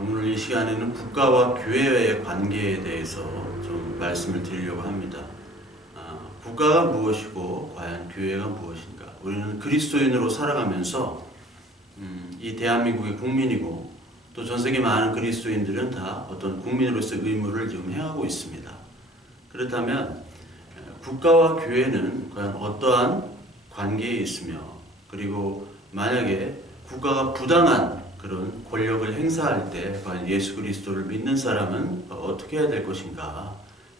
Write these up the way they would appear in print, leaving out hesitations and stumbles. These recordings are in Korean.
오늘 이 시간에는 국가와 교회의 관계에 대해서 좀 말씀을 드리려고 합니다. 국가가 무엇이고 과연 교회가 무엇인가? 우리는 그리스도인으로 살아가면서 이 대한민국의 국민이고 또 전 세계 많은 그리스도인들은 다 어떤 국민으로서 의무를 지금 행하고 있습니다. 그렇다면 국가와 교회는 과연 어떠한 관계에 있으며, 그리고 만약에 국가가 부당한 그런 권력을 행사할 때 과연 예수 그리스도를 믿는 사람은 어떻게 해야 될 것인가,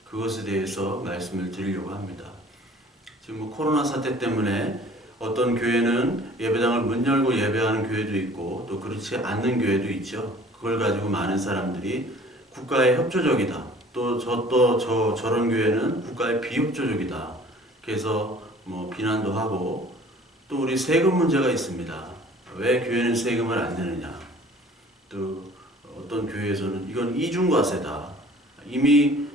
그것에 대해서 말씀을 드리려고 합니다. 지금 코로나 사태 때문에 어떤 교회는 예배당을 문 열고 예배하는 교회도 있고 또 그렇지 않는 교회도 있죠. 그걸 가지고 많은 사람들이 국가에 협조적이다, 또 저런 교회는 국가에 비협조적이다, 그래서 비난도 하고, 또 우리 세금 문제가 있습니다. 왜 교회는 세금을 안 내느냐, 또 어떤 교회에서는 이건 이중과세다, 이미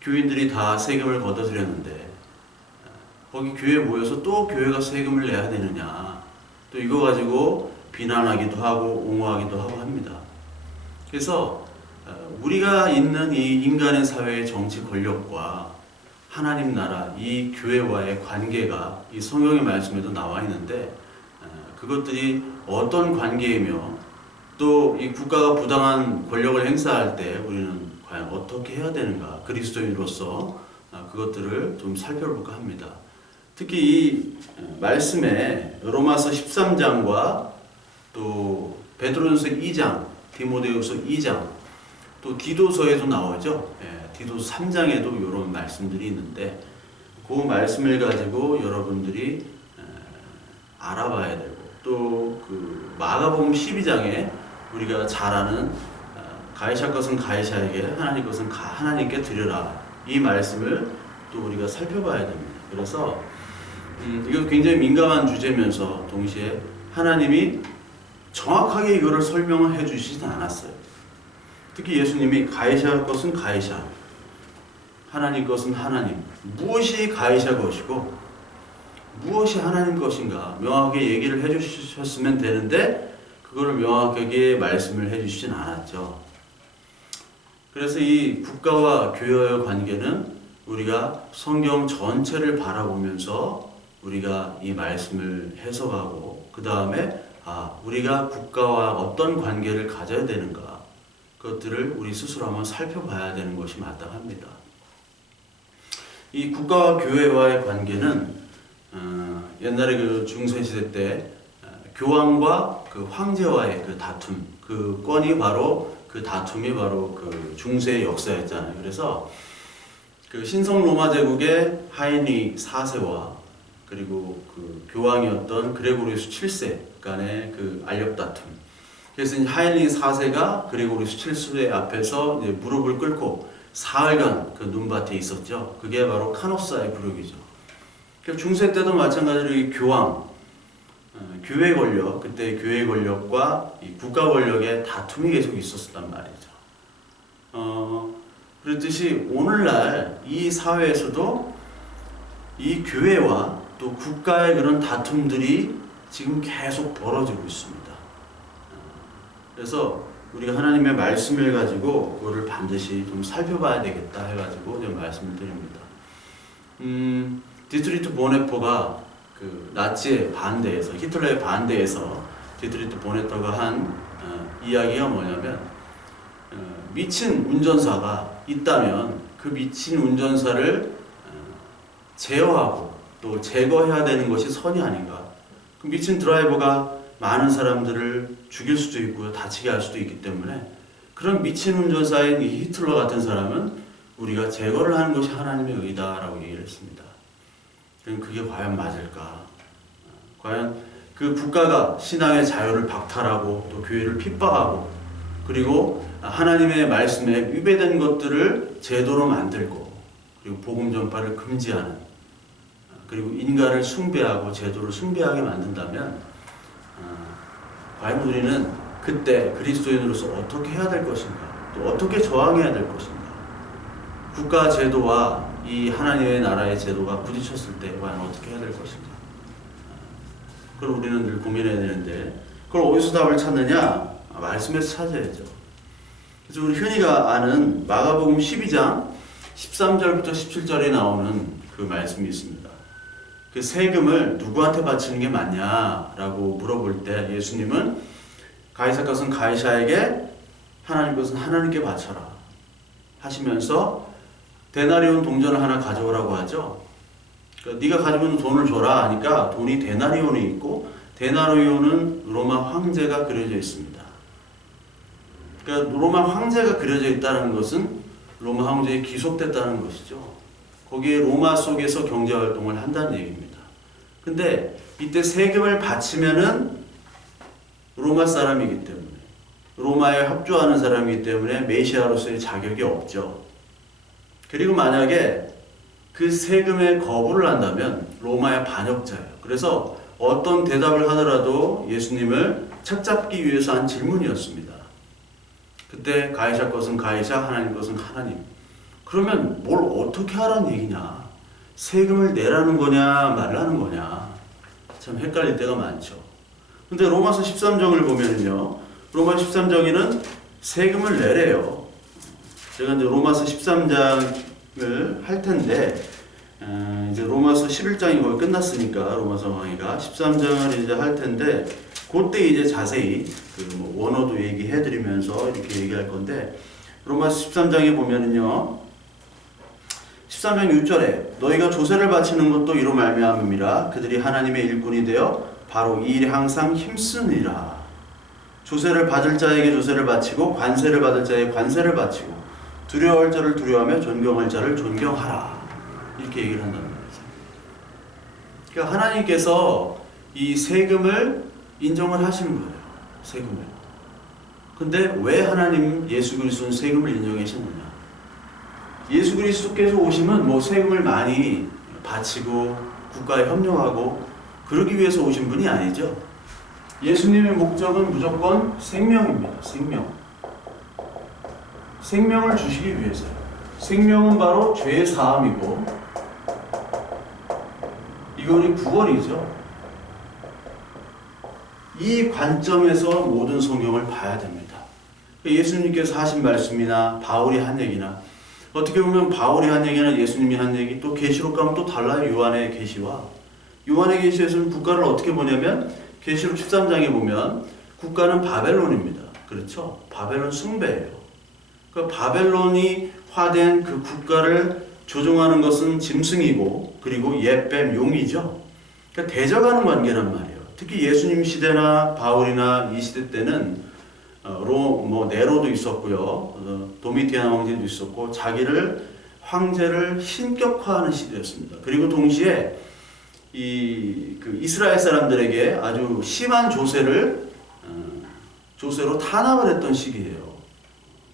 교인들이 다 세금을 걷어들였는데 거기 교회에 모여서 또 교회가 세금을 내야 되느냐, 또 이거 가지고 비난하기도 하고 옹호하기도 하고 합니다. 그래서 우리가 있는 이 인간의 사회의 정치 권력과 하나님 나라, 이 교회와의 관계가 이 성경의 말씀에도 나와 있는데, 그것들이 어떤 관계이며 또 이 국가가 부당한 권력을 행사할 때 우리는 과연 어떻게 해야 되는가, 그리스도인으로서 그것들을 좀 살펴볼까 합니다. 특히 이 말씀에 로마서 13장과 또 베드로전서 2장, 디모데후서 2장, 또 디도서에도 나오죠. 디도서 3장에도 이런 말씀들이 있는데, 그 말씀을 가지고 여러분들이 알아봐야 되고, 또 그 마가복음 12장에 우리가 잘 아는 가이사 것은 가이사에게, 하나님 것은 하나님께 드려라, 이 말씀을 또 우리가 살펴봐야 됩니다. 그래서 이거 굉장히 민감한 주제면서 동시에 하나님이 정확하게 이거를 설명을 해주시진 않았어요. 특히 예수님이 가이사 것은 가이사, 하나님 것은 하나님, 무엇이 가이사 것이고 무엇이 하나님 것인가 명확하게 얘기를 해주셨으면 되는데 그거를 명확하게 말씀을 해주시진 않았죠. 그래서 이 국가와 교회의 관계는 우리가 성경 전체를 바라보면서 우리가 이 말씀을 해석하고, 그 다음에 우리가 국가와 어떤 관계를 가져야 되는가, 그것들을 우리 스스로 한번 살펴봐야 되는 것이 마땅합니다. 이 국가와 교회와의 관계는 옛날에 그 중세시대 때 교황과 그 황제와의 그 다툼, 그 다툼이 바로 그 중세의 역사였잖아요. 그래서 그 신성 로마 제국의 하인리 4세와 그리고 그 교황이었던 그레고리우스 7세 간의 그 알력 다툼. 그래서 이제 하인리 4세가 그레고리우스 7세 앞에서 이제 무릎을 꿇고 사흘간 그 눈밭에 있었죠. 그게 바로 카노사의 부력이죠. 중세 때도 마찬가지로 이 교황, 교회 권력, 그때 교회 권력과 이 국가 권력의 다툼이 계속 있었단 말이죠. 그렇듯이 오늘날 이 사회에서도 이 교회와 또 국가의 그런 다툼들이 지금 계속 벌어지고 있습니다. 그래서 우리가 하나님의 말씀을 가지고 그거를 반드시 좀 살펴봐야 되겠다 해가지고 좀 말씀을 드립니다. 디트리트 보네퍼가 그 나치에 반대해서, 히틀러에 반대해서 디트리트 보네퍼가 한 이야기가 뭐냐면, 미친 운전사가 있다면 그 미친 운전사를 제어하고 또 제거해야 되는 것이 선이 아닌가. 그 미친 드라이버가 많은 사람들을 죽일 수도 있고요, 다치게 할 수도 있기 때문에 그런 미친 운전사인 이 히틀러 같은 사람은 우리가 제거를 하는 것이 하나님의 의다라고 얘기를 했습니다. 그럼 그게 과연 맞을까? 과연 그 국가가 신앙의 자유를 박탈하고 또 교회를 핍박하고, 그리고 하나님의 말씀에 위배된 것들을 제도로 만들고, 그리고 복음 전파를 금지하는, 그리고 인간을 숭배하고 제도를 숭배하게 만든다면 과연 우리는 그때 그리스도인으로서 어떻게 해야 될 것인가, 또 어떻게 저항해야 될 것인가, 국가 제도와 이 하나님의 나라의 제도가 부딪혔을 때 과연 어떻게 해야 될 것인가, 그걸 우리는 늘 고민해야 되는데, 그걸 어디서 답을 찾느냐? 말씀에서 찾아야죠. 그래서 우리 흔히가 아는 마가복음 12장 13절부터 17절에 나오는 그 말씀이 있습니다. 그 세금을 누구한테 바치는 게 맞냐라고 물어볼 때 예수님은 가이사 것은 가이사에게, 하나님 것은 하나님께 바쳐라 하시면서 데나리온 동전을 하나 가져오라고 하죠. 그러니까 네가 가지고 있는 돈을 줘라 하니까 돈이 데나리온이 있고, 데나리온은 로마 황제가 그려져 있습니다. 그러니까 로마 황제가 그려져 있다는 것은 로마 황제에 귀속됐다는 것이죠. 거기에 로마 속에서 경제활동을 한다는 얘기입니다. 근데 이때 세금을 바치면은 로마 사람이기 때문에, 로마에 합조하는 사람이기 때문에 메시아로서의 자격이 없죠. 그리고 만약에 그 세금에 거부를 한다면 로마의 반역자예요. 그래서 어떤 대답을 하더라도 예수님을 책잡기 위해서 한 질문이었습니다. 그때 가이사 것은 가이사, 하나님 것은 하나님. 그러면 뭘 어떻게 하라는 얘기냐? 세금을 내라는 거냐 말라는 거냐? 참 헷갈릴 때가 많죠. 근데 로마서 13장을 보면요, 로마서 13장에는 세금을 내래요. 제가 이제 로마서 13장을 할 텐데, 이제 로마서 11장이 거의 끝났으니까 로마서 강의가 13장을 이제 할 텐데, 그때 이제 자세히 그 원어도 얘기해드리면서 이렇게 얘기할 건데, 로마서 13장에 보면은요, 13장 6절에 너희가 조세를 바치는 것도 이로 말미암음이라. 그들이 하나님의 일꾼이 되어 바로 이 일에 항상 힘쓰니라. 조세를 받을 자에게 조세를 바치고 관세를 받을 자에게 관세를 바치고 두려워할 자를 두려워하며 존경할 자를 존경하라. 이렇게 얘기를 한다는 말이죠. 그러니까 하나님께서 이 세금을 인정을 하시는 거예요. 세금을. 근데 왜 하나님 예수 그리스도는 세금을 인정해 주셨느냐? 예수 그리스도께서 오시면 뭐 세금을 많이 바치고 국가에 협력하고 그러기 위해서 오신 분이 아니죠. 예수님의 목적은 무조건 생명입니다. 생명. 생명을 주시기 위해서요. 생명은 바로 죄의 사함이고 이거는 구원이죠. 이 관점에서 모든 성경을 봐야 됩니다. 예수님께서 하신 말씀이나 바울이 한 얘기나, 어떻게 보면 바울이 한 얘기나 예수님이 한 얘기, 또 계시록 가면 또 달라요. 요한의 계시와. 요한의 계시에서는 국가를 어떻게 보냐면 계시록 13장에 보면 국가는 바벨론입니다. 그렇죠? 바벨론 숭배예요. 그러니까 바벨론이 화된 그 국가를 조종하는 것은 짐승이고, 그리고 옛뱀 용이죠. 그러니까 대적하는 관계란 말이에요. 특히 예수님 시대나 바울이나 이 시대 때는 네로도 있었고요, 도미티안 황제도 있었고, 자기를 황제를 신격화하는 시대였습니다. 그리고 동시에 이스라엘 사람들에게 아주 심한 조세로 탄압을 했던 시기예요.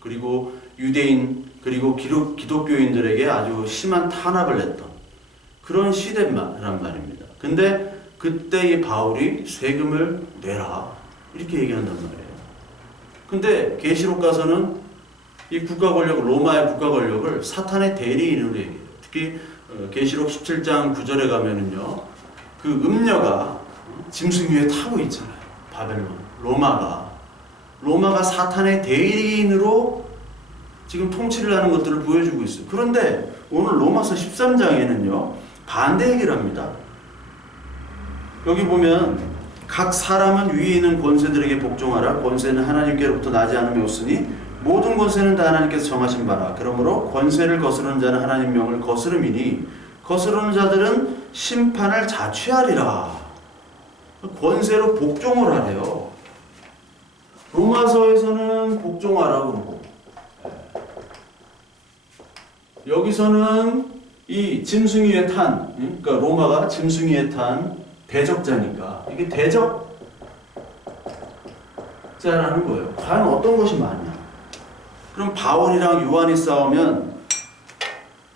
그리고 유대인 그리고 기독교인들에게 아주 심한 탄압을 했던 그런 시대란 말입니다. 근데 그때 이 바울이 세금을 내라 이렇게 얘기한단 말이에요. 근데 계시록 가서는 이 국가 권력, 로마의 국가 권력을 사탄의 대리인으로 얘기해요. 특히 계시록 17장 9절에 가면은요, 그 음녀가 짐승 위에 타고 있잖아요. 바벨론, 로마가 사탄의 대리인으로 지금 통치를 하는 것들을 보여주고 있어요. 그런데 오늘 로마서 13장에는요, 반대 얘기를 합니다. 여기 보면 각 사람은 위에 있는 권세들에게 복종하라. 권세는 하나님께로부터 나지 않음이 없으니 모든 권세는 다 하나님께서 정하신 바라. 그러므로 권세를 거스르는 자는 하나님 명을 거스름이니 거스르는 자들은 심판을 자취하리라. 권세로 복종을 하래요. 로마서에서는 복종하라고 그러고, 여기서는 이 짐승이에 탄, 그러니까 로마가 짐승이에 탄 대적자니까 이게 대적자라는 거예요. 과연 어떤 것이 맞냐? 그럼 바울이랑 요한이 싸우면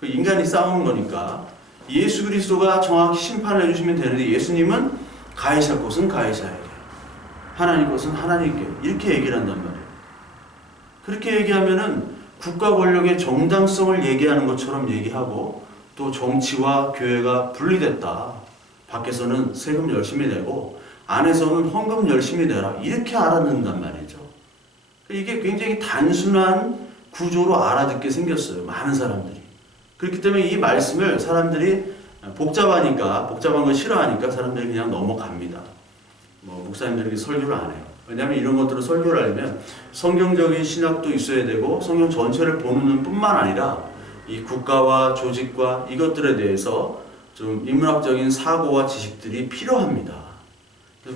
그 인간이 싸우는 거니까 예수 그리스도가 정확히 심판을 해주시면 되는데, 예수님은 가이사 것은 가이사에게, 하나님 것은 하나님께 이렇게 얘기를 한단 말이에요. 그렇게 얘기하면은 국가 권력의 정당성을 얘기하는 것처럼 얘기하고, 또 정치와 교회가 분리됐다. 밖에서는 세금 열심히 내고 안에서는 헌금 열심히 내라. 이렇게 알아듣는단 말이죠. 이게 굉장히 단순한 구조로 알아듣게 생겼어요. 많은 사람들이. 그렇기 때문에 이 말씀을 사람들이 복잡하니까, 복잡한 거 싫어하니까 사람들이 그냥 넘어갑니다. 뭐 목사님들에게 설교를 안 해요. 왜냐하면 이런 것들을 설교를 하려면 성경적인 신학도 있어야 되고 성경 전체를 보는 뿐만 아니라 이 국가와 조직과 이것들에 대해서 좀 인문학적인 사고와 지식들이 필요합니다.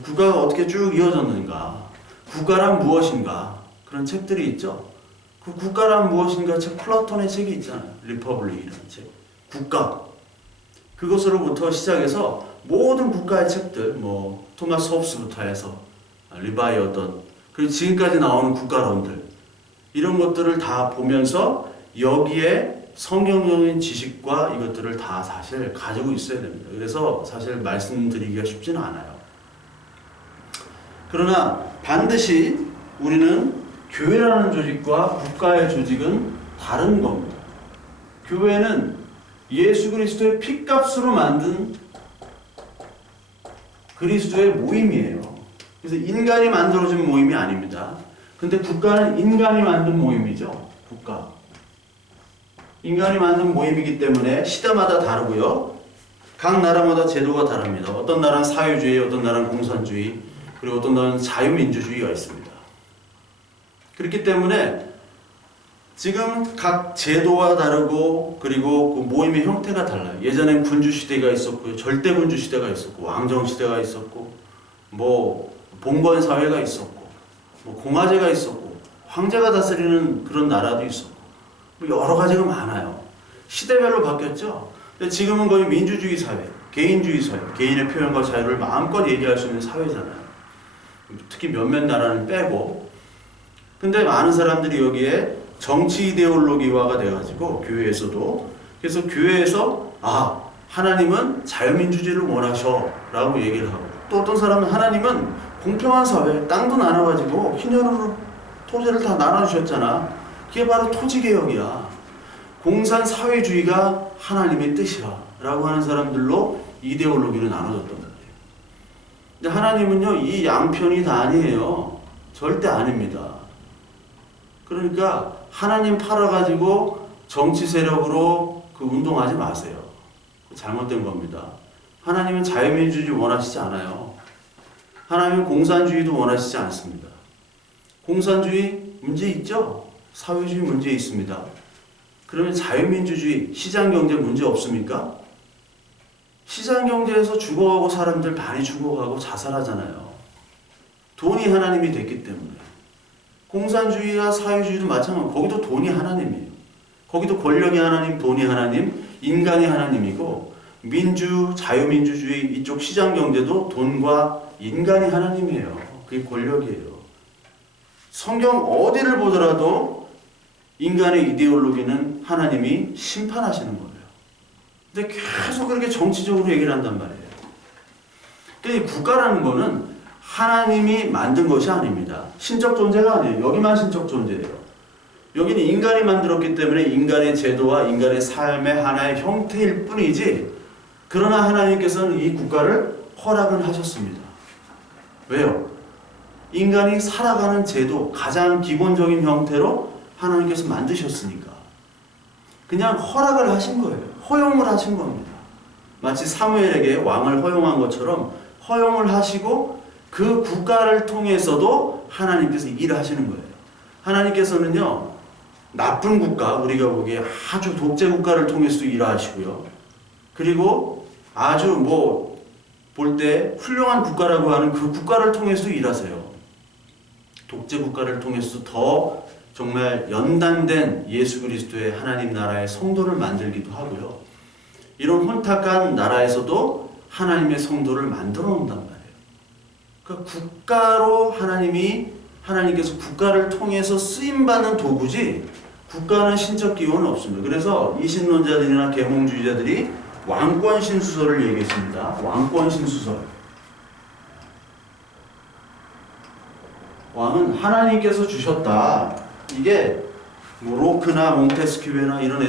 국가가 어떻게 쭉 이어졌는가, 국가란 무엇인가, 그런 책들이 있죠. 그 국가란 무엇인가 책, 플라톤의 책이 있잖아요. 리퍼블릭이라는 책. 국가. 그것으로부터 시작해서 모든 국가의 책들, 뭐 토마스 홉스부터 해서 리바이어던, 그리고 지금까지 나오는 국가론들, 이런 것들을 다 보면서 여기에 성경적인 지식과 이것들을 다 사실 가지고 있어야 됩니다. 그래서 사실 말씀드리기가 쉽지는 않아요. 그러나 반드시 우리는 교회라는 조직과 국가의 조직은 다른 겁니다. 교회는 예수 그리스도의 피값으로 만든 그리스도의 모임이에요. 그래서 인간이 만들어진 모임이 아닙니다. 근데 국가는 인간이 만든 모임이죠. 국가. 인간이 만든 모임이기 때문에 시대마다 다르고요. 각 나라마다 제도가 다릅니다. 어떤 나라는 사회주의, 어떤 나라는 공산주의, 그리고 어떤 나라는 자유민주주의가 있습니다. 그렇기 때문에 지금 각 제도가 다르고 그리고 그 모임의 형태가 달라요. 예전엔 군주시대가 있었고요. 절대군주시대가 있었고, 왕정시대가 있었고, 뭐 봉건사회가 있었고, 뭐 공화제가 있었고, 황제가 다스리는 그런 나라도 있었고, 여러 가지가 많아요. 시대별로 바뀌었죠. 근데 지금은 거의 민주주의 사회, 개인주의 사회, 개인의 표현과 자유를 마음껏 얘기할 수 있는 사회잖아요. 특히 몇몇 나라는 빼고. 근데 많은 사람들이 여기에 정치 이데올로기화가 돼가지고 교회에서도, 그래서 교회에서 하나님은 자유민주주의를 원하셔 라고 얘기를 하고, 또 어떤 사람은 하나님은 공평한 사회, 땅도 나눠가지고 희년으로 토지를 다 나눠주셨잖아. 그게 바로 토지개혁이야. 공산사회주의가 하나님의 뜻이야 라고 하는 사람들로 이데올로기를 나눠줬단 말이에요. 근데 하나님은요, 이 양편이 다 아니에요. 절대 아닙니다. 그러니까 하나님 팔아가지고 정치 세력으로 그 운동하지 마세요. 잘못된 겁니다. 하나님은 자유민주주의 원하시지 않아요. 하나님은 공산주의도 원하시지 않습니다. 공산주의 문제 있죠? 사회주의 문제 있습니다. 그러면 자유민주주의, 시장경제 문제 없습니까? 시장경제에서 죽어가고 사람들 많이 죽어가고 자살하잖아요. 돈이 하나님이 됐기 때문에. 공산주의와 사회주의도 마찬가지고 거기도 돈이 하나님이에요. 거기도 권력이 하나님, 돈이 하나님, 인간이 하나님이고, 민주, 자유민주주의 이쪽 시장경제도 돈과 인간이 하나님이에요. 그게 권력이에요. 성경 어디를 보더라도 인간의 이데올로기는 하나님이 심판하시는 거예요. 근데 계속 그렇게 정치적으로 얘기를 한단 말이에요. 그러니까 이 국가라는 거는 하나님이 만든 것이 아닙니다. 신적 존재가 아니에요. 여기만 신적 존재예요. 여기는 인간이 만들었기 때문에 인간의 제도와 인간의 삶의 하나의 형태일 뿐이지, 그러나 하나님께서는 이 국가를 허락은 하셨습니다. 왜요? 인간이 살아가는 제도, 가장 기본적인 형태로 하나님께서 만드셨으니까. 그냥 허락을 하신 거예요. 허용을 하신 겁니다. 마치 사무엘에게 왕을 허용한 것처럼 허용을 하시고 그 국가를 통해서도 하나님께서 일을 하시는 거예요. 하나님께서는요, 나쁜 국가, 우리가 보기에 아주 독재 국가를 통해서도 일하시고요. 그리고 아주 볼 때 훌륭한 국가라고 하는 그 국가를 통해서도 일하세요. 독재 국가를 통해서도 더 정말 연단된 예수 그리스도의 하나님 나라의 성도를 만들기도 하고요. 이런 혼탁한 나라에서도 하나님의 성도를 만들어 놓는단 말이에요. 그러니까 국가로 하나님께서 국가를 통해서 쓰임받는 도구지, 국가는 신적 기호는 없습니다. 그래서 이신론자들이나 계몽주의자들이 왕권 신수설을 얘기했습니다. 왕권 신수설. 왕은 하나님께서 주셨다. 이게 로크나 몽테스큐베나 이런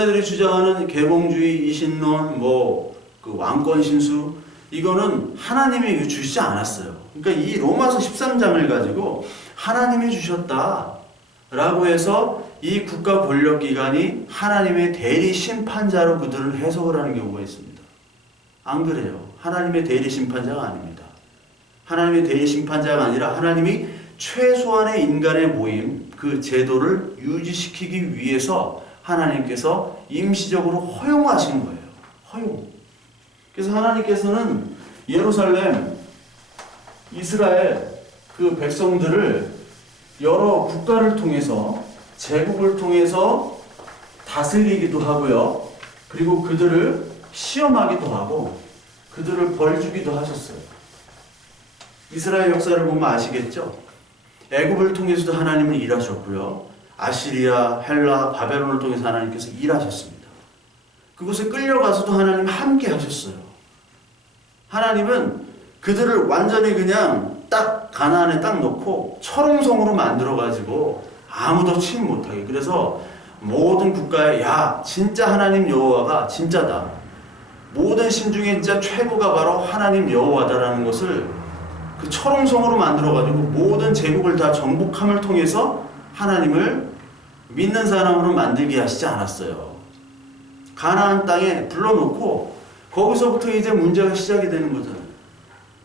애들이 주장하는 계몽주의, 이신론, 그 왕권 신수, 이거는 하나님이 주시지 않았어요. 그러니까 이 로마서 13장을 가지고 하나님이 주셨다 라고 해서 이 국가 권력기관이 하나님의 대리 심판자로 그들을 해석을 하는 경우가 있습니다. 안 그래요. 하나님의 대리 심판자가 아닙니다. 하나님의 대리 심판자가 아니라 하나님이 최소한의 인간의 모임, 그 제도를 유지시키기 위해서 하나님께서 임시적으로 허용하신 거예요. 허용. 그래서 하나님께서는 예루살렘, 이스라엘 그 백성들을 여러 국가를 통해서, 제국을 통해서 다스리기도 하고요. 그리고 그들을 시험하기도 하고 그들을 벌주기도 하셨어요. 이스라엘 역사를 보면 아시겠죠? 애굽을 통해서도 하나님은 일하셨고요. 아시리아, 헬라, 바벨론을 통해서 하나님께서 일하셨습니다. 그곳에 끌려가서도 하나님 함께 하셨어요. 하나님은 그들을 완전히 그냥 딱 가나안에 딱 놓고 철옹성으로 만들어가지고 아무도 침 못하게. 그래서 모든 국가에 야 진짜 하나님 여호와가 진짜다. 모든 신 중에 진짜 최고가 바로 하나님 여호와다라는 것을 그 철옹성으로 만들어가지고 모든 제국을 다 정복함을 통해서 하나님을 믿는 사람으로 만들게 하시지 않았어요. 가나안 땅에 불러놓고 거기서부터 이제 문제가 시작이 되는 거잖아요.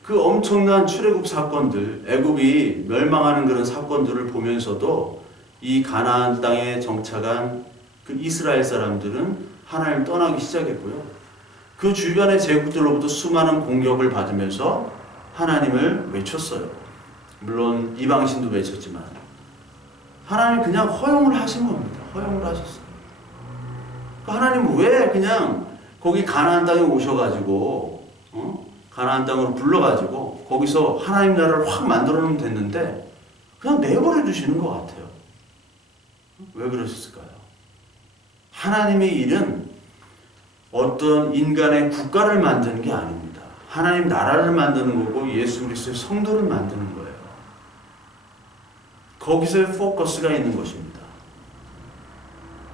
그 엄청난 출애굽 사건들, 애굽이 멸망하는 그런 사건들을 보면서도 이 가나안 땅에 정착한 그 이스라엘 사람들은 하나님을 떠나기 시작했고요. 그 주변의 제국들로부터 수많은 공격을 받으면서 하나님을 외쳤어요. 물론 이방신도 외쳤지만 하나님 그냥 허용을 하신 겁니다. 허용을 하셨어요. 하나님 왜 그냥 거기 가나안 땅에 오셔가지고 가나안 땅으로 불러가지고 거기서 하나님 나라를 확 만들어 놓으면 됐는데 그냥 내버려 두시는 것 같아요. 왜 그러셨을까요? 하나님의 일은 어떤 인간의 국가를 만드는 게 아닙니다. 하나님 나라를 만드는 거고 예수 그리스도의 성도를 만드는 거예요. 거기서의 포커스가 있는 것입니다.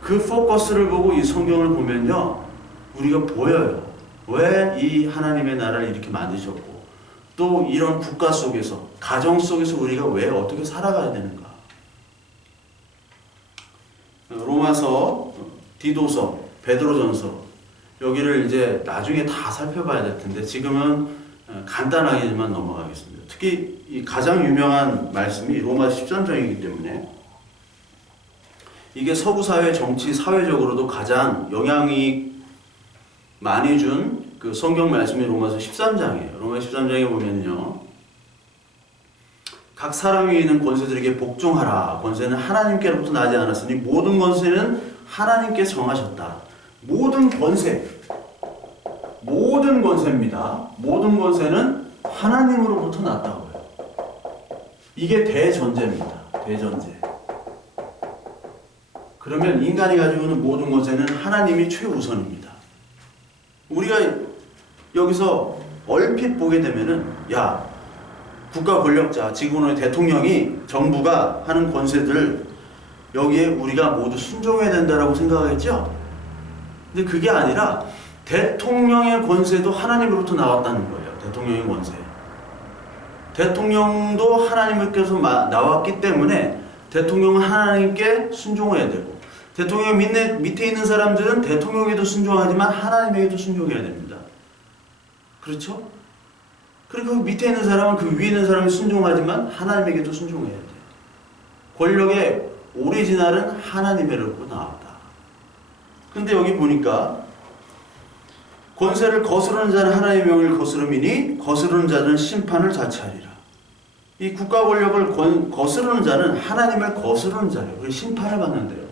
그 포커스를 보고 이 성경을 보면요, 우리가 보여요. 왜 이 하나님의 나라를 이렇게 만드셨고 또 이런 국가 속에서, 가정 속에서 우리가 왜 어떻게 살아가야 되는가. 로마서, 디도서, 베드로전서 여기를 이제 나중에 다 살펴봐야 될 텐데 지금은 간단하게만 넘어가겠습니다. 특히 이 가장 유명한 말씀이 로마서 13장이기 때문에 이게 서구 사회 정치 사회적으로도 가장 영향이 많이 준 그 성경 말씀이 로마서 13장이에요. 로마서 13장에 보면요, 각 사람 위에 있는 권세들에게 복종하라. 권세는 하나님께로부터 나지 않았으니 모든 권세는 하나님께 정하셨다. 모든 권세입니다. 모든 권세는 하나님으로부터 났다고요. 이게 대전제입니다. 대전제. 그러면 인간이 가지고 있는 모든 권세는 하나님이 최우선입니다. 우리가 여기서 얼핏 보게 되면은, 야, 국가 권력자, 지구본의 대통령이, 정부가 하는 권세들 여기에 우리가 모두 순종해야 된다라고 생각하겠죠? 근데 그게 아니라 대통령의 권세도 하나님으로부터 나왔다는 거예요. 대통령의 권세. 대통령도 하나님께서 나왔기 때문에 대통령은 하나님께 순종해야 되고, 대통령 밑에 있는 사람들은 대통령에도 순종하지만 하나님에게도 순종해야 됩니다. 그렇죠? 그리고 그 밑에 있는 사람은 그 위에 있는 사람이 순종하지만 하나님에게도 순종해야 돼요. 권력의 오리지널은 하나님으로부터 나왔다. 근데 여기 보니까 권세를 거스르는 자는 하나님의 명을 거스름이니 거스르는 자는 심판을 자처하리라. 이 국가 권력을 거스르는 자는 하나님을 거스르는 자예요. 그래서 심판을 받는데요.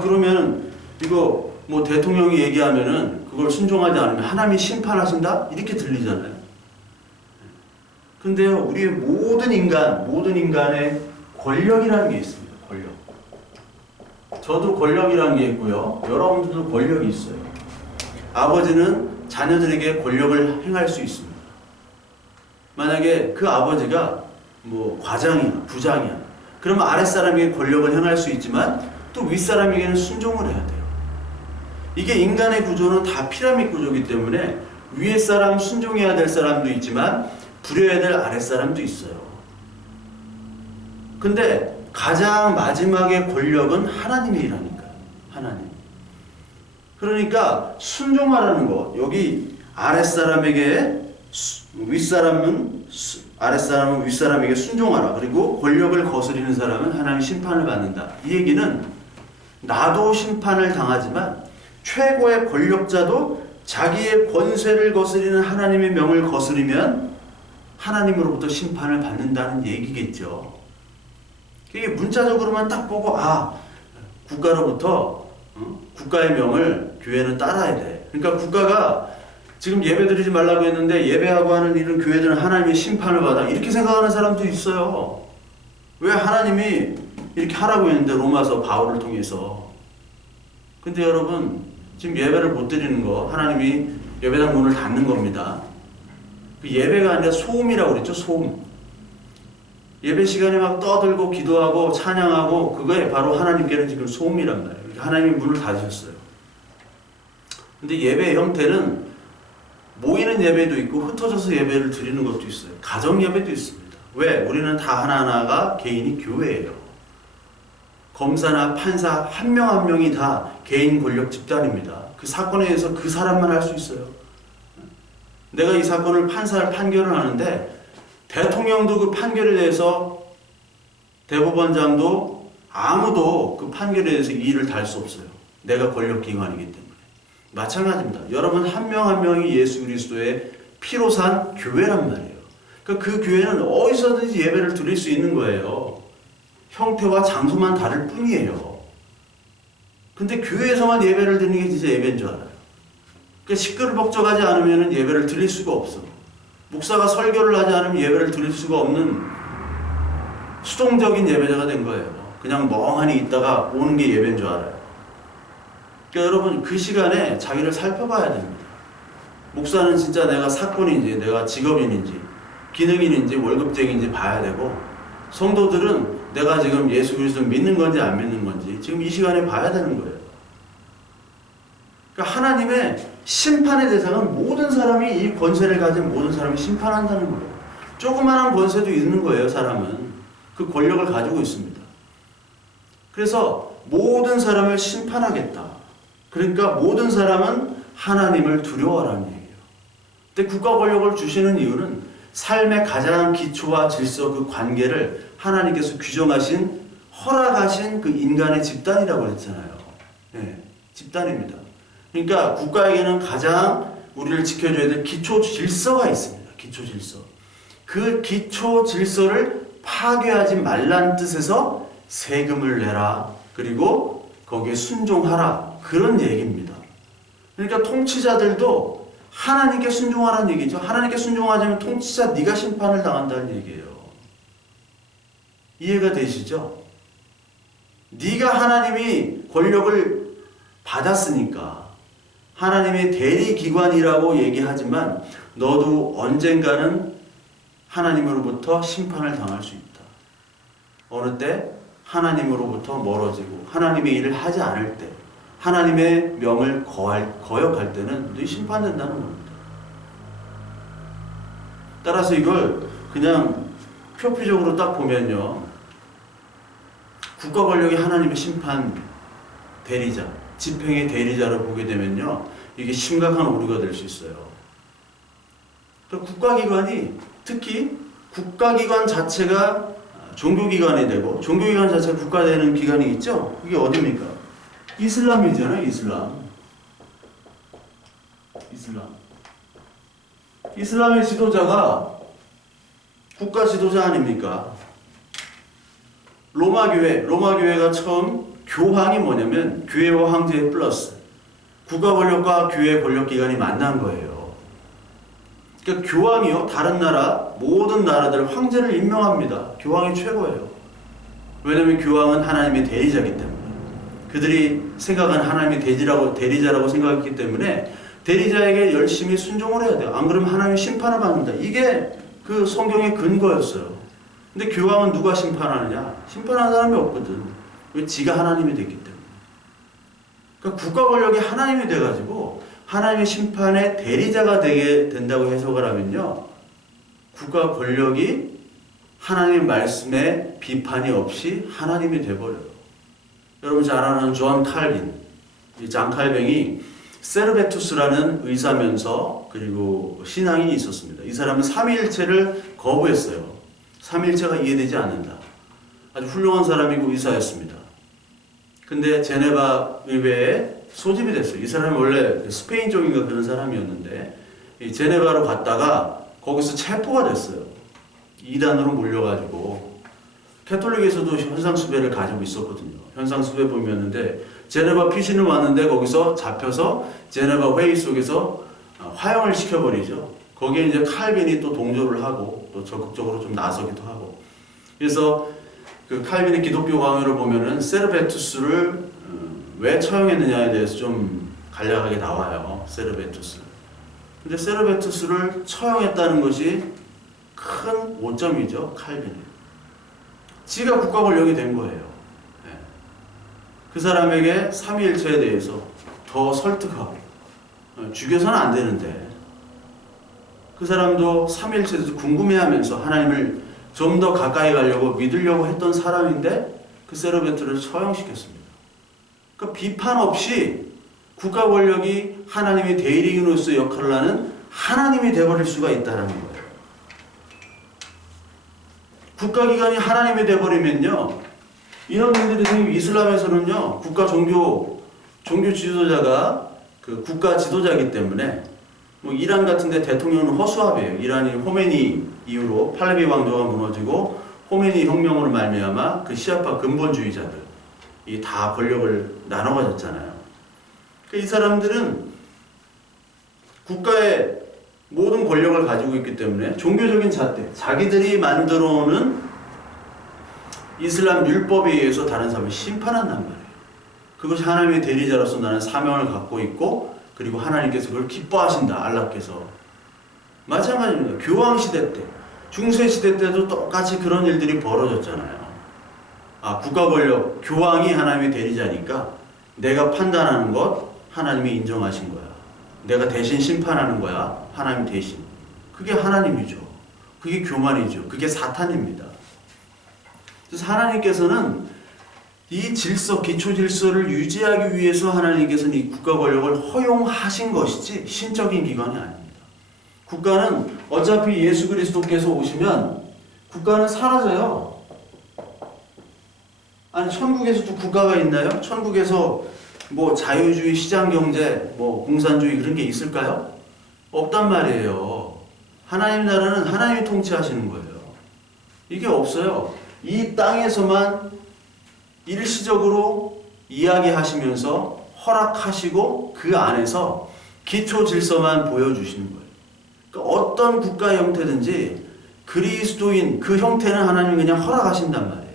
그러면 이거 뭐 대통령이 얘기하면은 그걸 순종하지 않으면 하나님이 심판하신다? 이렇게 들리잖아요. 근데요, 우리의 모든 인간의 권력이라는 게 있습니다. 권력. 저도 권력이라는 게 있고요. 여러분들도 권력이 있어요. 아버지는 자녀들에게 권력을 행할 수 있습니다. 만약에 그 아버지가 뭐 과장이야, 부장이야, 그러면 아랫사람에게 권력을 행할 수 있지만 또 윗사람에게는 순종을 해야 돼요. 이게 인간의 구조는 다 피라미드 구조이기 때문에 위에 사람 순종해야 될 사람도 있지만 부려야 될 아랫사람도 있어요. 근데 가장 마지막의 권력은 하나님의 일하니까요. 하나님. 그러니까 순종하라는 것. 여기 아랫사람에게 아랫사람은 윗사람에게 순종하라. 그리고 권력을 거스리는 사람은 하나님의 심판을 받는다. 이 얘기는 나도 심판을 당하지만 최고의 권력자도 자기의 권세를 거스리는 하나님의 명을 거스리면 하나님으로부터 심판을 받는다는 얘기겠죠. 이게 문자적으로만 딱 보고 국가로부터 국가의 명을 교회는 따라야 돼. 그러니까 국가가 지금 예배 드리지 말라고 했는데 예배하고 하는 이런 교회들은 하나님의 심판을 받아. 이렇게 생각하는 사람도 있어요. 왜 하나님이 이렇게 하라고 했는데 로마서 바울을 통해서. 근데 여러분 지금 예배를 못 드리는 거 하나님이 예배당 문을 닫는 겁니다. 그 예배가 아니라 소음이라고 그랬죠. 소음. 예배 시간에 막 떠들고 기도하고 찬양하고 그거에 바로 하나님께는 지금 소음이란 말이에요. 하나님이 문을 닫으셨어요. 근데 예배의 형태는 모이는 예배도 있고 흩어져서 예배를 드리는 것도 있어요. 가정 예배도 있습니다. 왜? 우리는 다 하나하나가 개인이 교회예요. 검사나 판사 한 명 한 명이 다 개인 권력 집단입니다. 그 사건에 대해서 그 사람만 할 수 있어요. 내가 이 사건을 판결을 하는데 대통령도 그 판결에 대해서 대법원장도 아무도 그 판결에 대해서 이의를 달 수 없어요. 내가 권력기관이기 때문에. 마찬가지입니다. 여러분 한 명 한 명이 예수 그리스도의 피로 산 교회란 말이에요. 그러니까 그 교회는 어디서든지 예배를 드릴 수 있는 거예요. 형태와 장소만 다를 뿐이에요. 근데 교회에서만 예배를 드리는 게 진짜 예배인 줄 알아요. 그러니까 시끌벅적하지 않으면 예배를 드릴 수가 없어. 목사가 설교를 하지 않으면 예배를 드릴 수가 없는 수동적인 예배자가 된 거예요. 그냥 멍하니 있다가 오는 게 예배인 줄 알아요. 그러니까 여러분 그 시간에 자기를 살펴봐야 됩니다. 목사는 진짜 내가 사건인지 내가 직업인인지 기능인인지 월급쟁인지 봐야 되고, 성도들은 내가 지금 예수 그리스도 믿는 건지 안 믿는 건지 지금 이 시간에 봐야 되는 거예요. 그러니까 하나님의 심판의 대상은 모든 사람이, 이 권세를 가진 모든 사람이 심판한다는 거예요. 조그마한 권세도 있는 거예요. 사람은 그 권력을 가지고 있습니다. 그래서 모든 사람을 심판하겠다. 그러니까 모든 사람은 하나님을 두려워하라는 얘기예요. 근데 국가 권력을 주시는 이유는 삶의 가장 기초와 질서, 그 관계를 하나님께서 규정하신, 허락하신 그 인간의 집단이라고 그랬잖아요. 네, 집단입니다. 그러니까 국가에게는 가장 우리를 지켜줘야 될 기초 질서가 있습니다. 기초 질서. 그 기초 질서를 파괴하지 말라는 뜻에서 세금을 내라. 그리고 거기에 순종하라. 그런 얘기입니다. 그러니까 통치자들도 하나님께 순종하라는 얘기죠. 하나님께 순종하자면 통치자 네가 심판을 당한다는 얘기예요. 이해가 되시죠? 네가 하나님이 권력을 받았으니까 하나님의 대리기관이라고 얘기하지만 너도 언젠가는 하나님으로부터 심판을 당할 수 있다. 어느 때 하나님으로부터 멀어지고 하나님의 일을 하지 않을 때, 하나님의 명을 거역할 때는 너희 심판된다는 겁니다. 따라서 이걸 그냥 표피적으로 딱 보면요, 국가 권력이 하나님의 심판 대리자, 집행의 대리자를 보게 되면요, 이게 심각한 오류가 될 수 있어요. 국가기관이, 특히 국가기관 자체가 종교기관이 되고 종교기관 자체가 국가되는 기관이 있죠. 이게 어디입니까? 이슬람이잖아요. 이슬람의 지도자가 국가 지도자 아닙니까? 로마교회가 처음 교황이 뭐냐면 교회와 황제 플러스 국가 권력과 교회 권력기관이 만난 거예요. 그러니까 교황이요, 다른 나라 모든 나라들 황제를 임명합니다. 교황이 최고예요. 왜냐하면 교황은 하나님의 대리자이기 때문에, 그들이 생각한 하나님의 대리자라고 생각했기 때문에 대리자에게 열심히 순종을 해야 돼요. 안 그러면 하나님의 심판을 받는다. 이게 그 성경의 근거였어요. 근데 교황은 누가 심판하느냐? 심판하는 사람이 없거든. 왜? 지가 하나님이 됐기 때문에. 그러니까 국가 권력이 하나님이 돼가지고 하나님의 심판의 대리자가 되게 된다고 해석을 하면요, 국가 권력이 하나님 말씀에 비판이 없이 하나님이 돼버려요. 여러분 잘 아는 존 칼빈, 이 장 칼뱅이 세르베투스라는 의사면서 그리고 신앙인이 있었습니다. 이 사람은 삼위일체를 거부했어요. 삼위일체가 이해되지 않는다. 아주 훌륭한 사람이고 의사였습니다. 근데 제네바 의회에 소집이 됐어요. 이 사람이 원래 스페인 쪽인가 그런 사람이었는데 이 제네바로 갔다가 거기서 체포가 됐어요. 이단으로 몰려가지고 캐톨릭에서도 현상수배를 가지고 있었거든요. 현상수배 보면는데 제네바 피신을 왔는데 거기서 잡혀서 제네바 회의 속에서 화형을 시켜버리죠. 거기에 이제 칼빈이 또 동조를 하고 또 적극적으로 좀 나서기도 하고. 그래서 그 칼빈의 기독교 강요를 보면은 세르베투스를 왜 처형했느냐에 대해서 좀 간략하게 나와요. 세르베투스. 근데 세르베투스를 처형했다는 것이 큰 오점이죠. 칼빈이. 지가 국가 권력이 된 거예요. 네. 그 사람에게 삼위일체에 대해서 더 설득하고 죽여서는 안 되는데 그 사람도 삼위일체에 대해서 궁금해하면서 하나님을 좀 더 가까이 가려고 믿으려고 했던 사람인데 그 세르베투스를 처형시켰습니다. 그러니까 비판 없이 국가 권력이 하나님의 대리인으로서 역할을 하는 하나님이 되어버릴 수가 있다는 거예요. 국가기관이 하나님이 되어버리면요, 이놈들이 이슬람에서는요, 국가 종교 지도자가 그 국가 지도자이기 때문에 뭐 이란 같은데 대통령은 허수아비예요. 이란이 호메니 이후로 팔레비 왕조가 무너지고 호메니 혁명으로 말미암아 그 시아파 근본주의자들이 다 권력을 나눠 가졌잖아요. 이 사람들은 국가의 모든 권력을 가지고 있기 때문에 종교적인 잣대, 자기들이 만들어 오는 이슬람 율법에 의해서 다른 사람을 심판한단 말이에요. 그것이 하나님의 대리자로서 나는 사명을 갖고 있고 그리고 하나님께서 그걸 기뻐하신다. 알라께서. 마찬가지입니다. 교황시대 때, 중세시대 때도 똑같이 그런 일들이 벌어졌잖아요. 국가 권력, 교황이 하나님의 대리자니까 내가 판단하는 것 하나님이 인정하신 거야. 내가 대신 심판하는 거야. 하나님 대신. 그게 하나님이죠. 그게 교만이죠. 그게 사탄입니다. 그래서 하나님께서는 이 질서, 기초 질서를 유지하기 위해서 하나님께서는 이 국가 권력을 허용하신 것이지 신적인 기관이 아닙니다. 국가는 어차피 예수 그리스도께서 오시면 국가는 사라져요. 아니 천국에서도 국가가 있나요? 천국에서 뭐 자유주의, 시장경제, 뭐 공산주의 그런 게 있을까요? 없단 말이에요. 하나님 나라는 하나님이 통치하시는 거예요. 이게 없어요. 이 땅에서만 일시적으로 이야기하시면서 허락하시고 그 안에서 기초 질서만 보여주시는 거예요. 그러니까 어떤 국가 형태든지 그리스도인 그 형태는 하나님이 그냥 허락하신단 말이에요.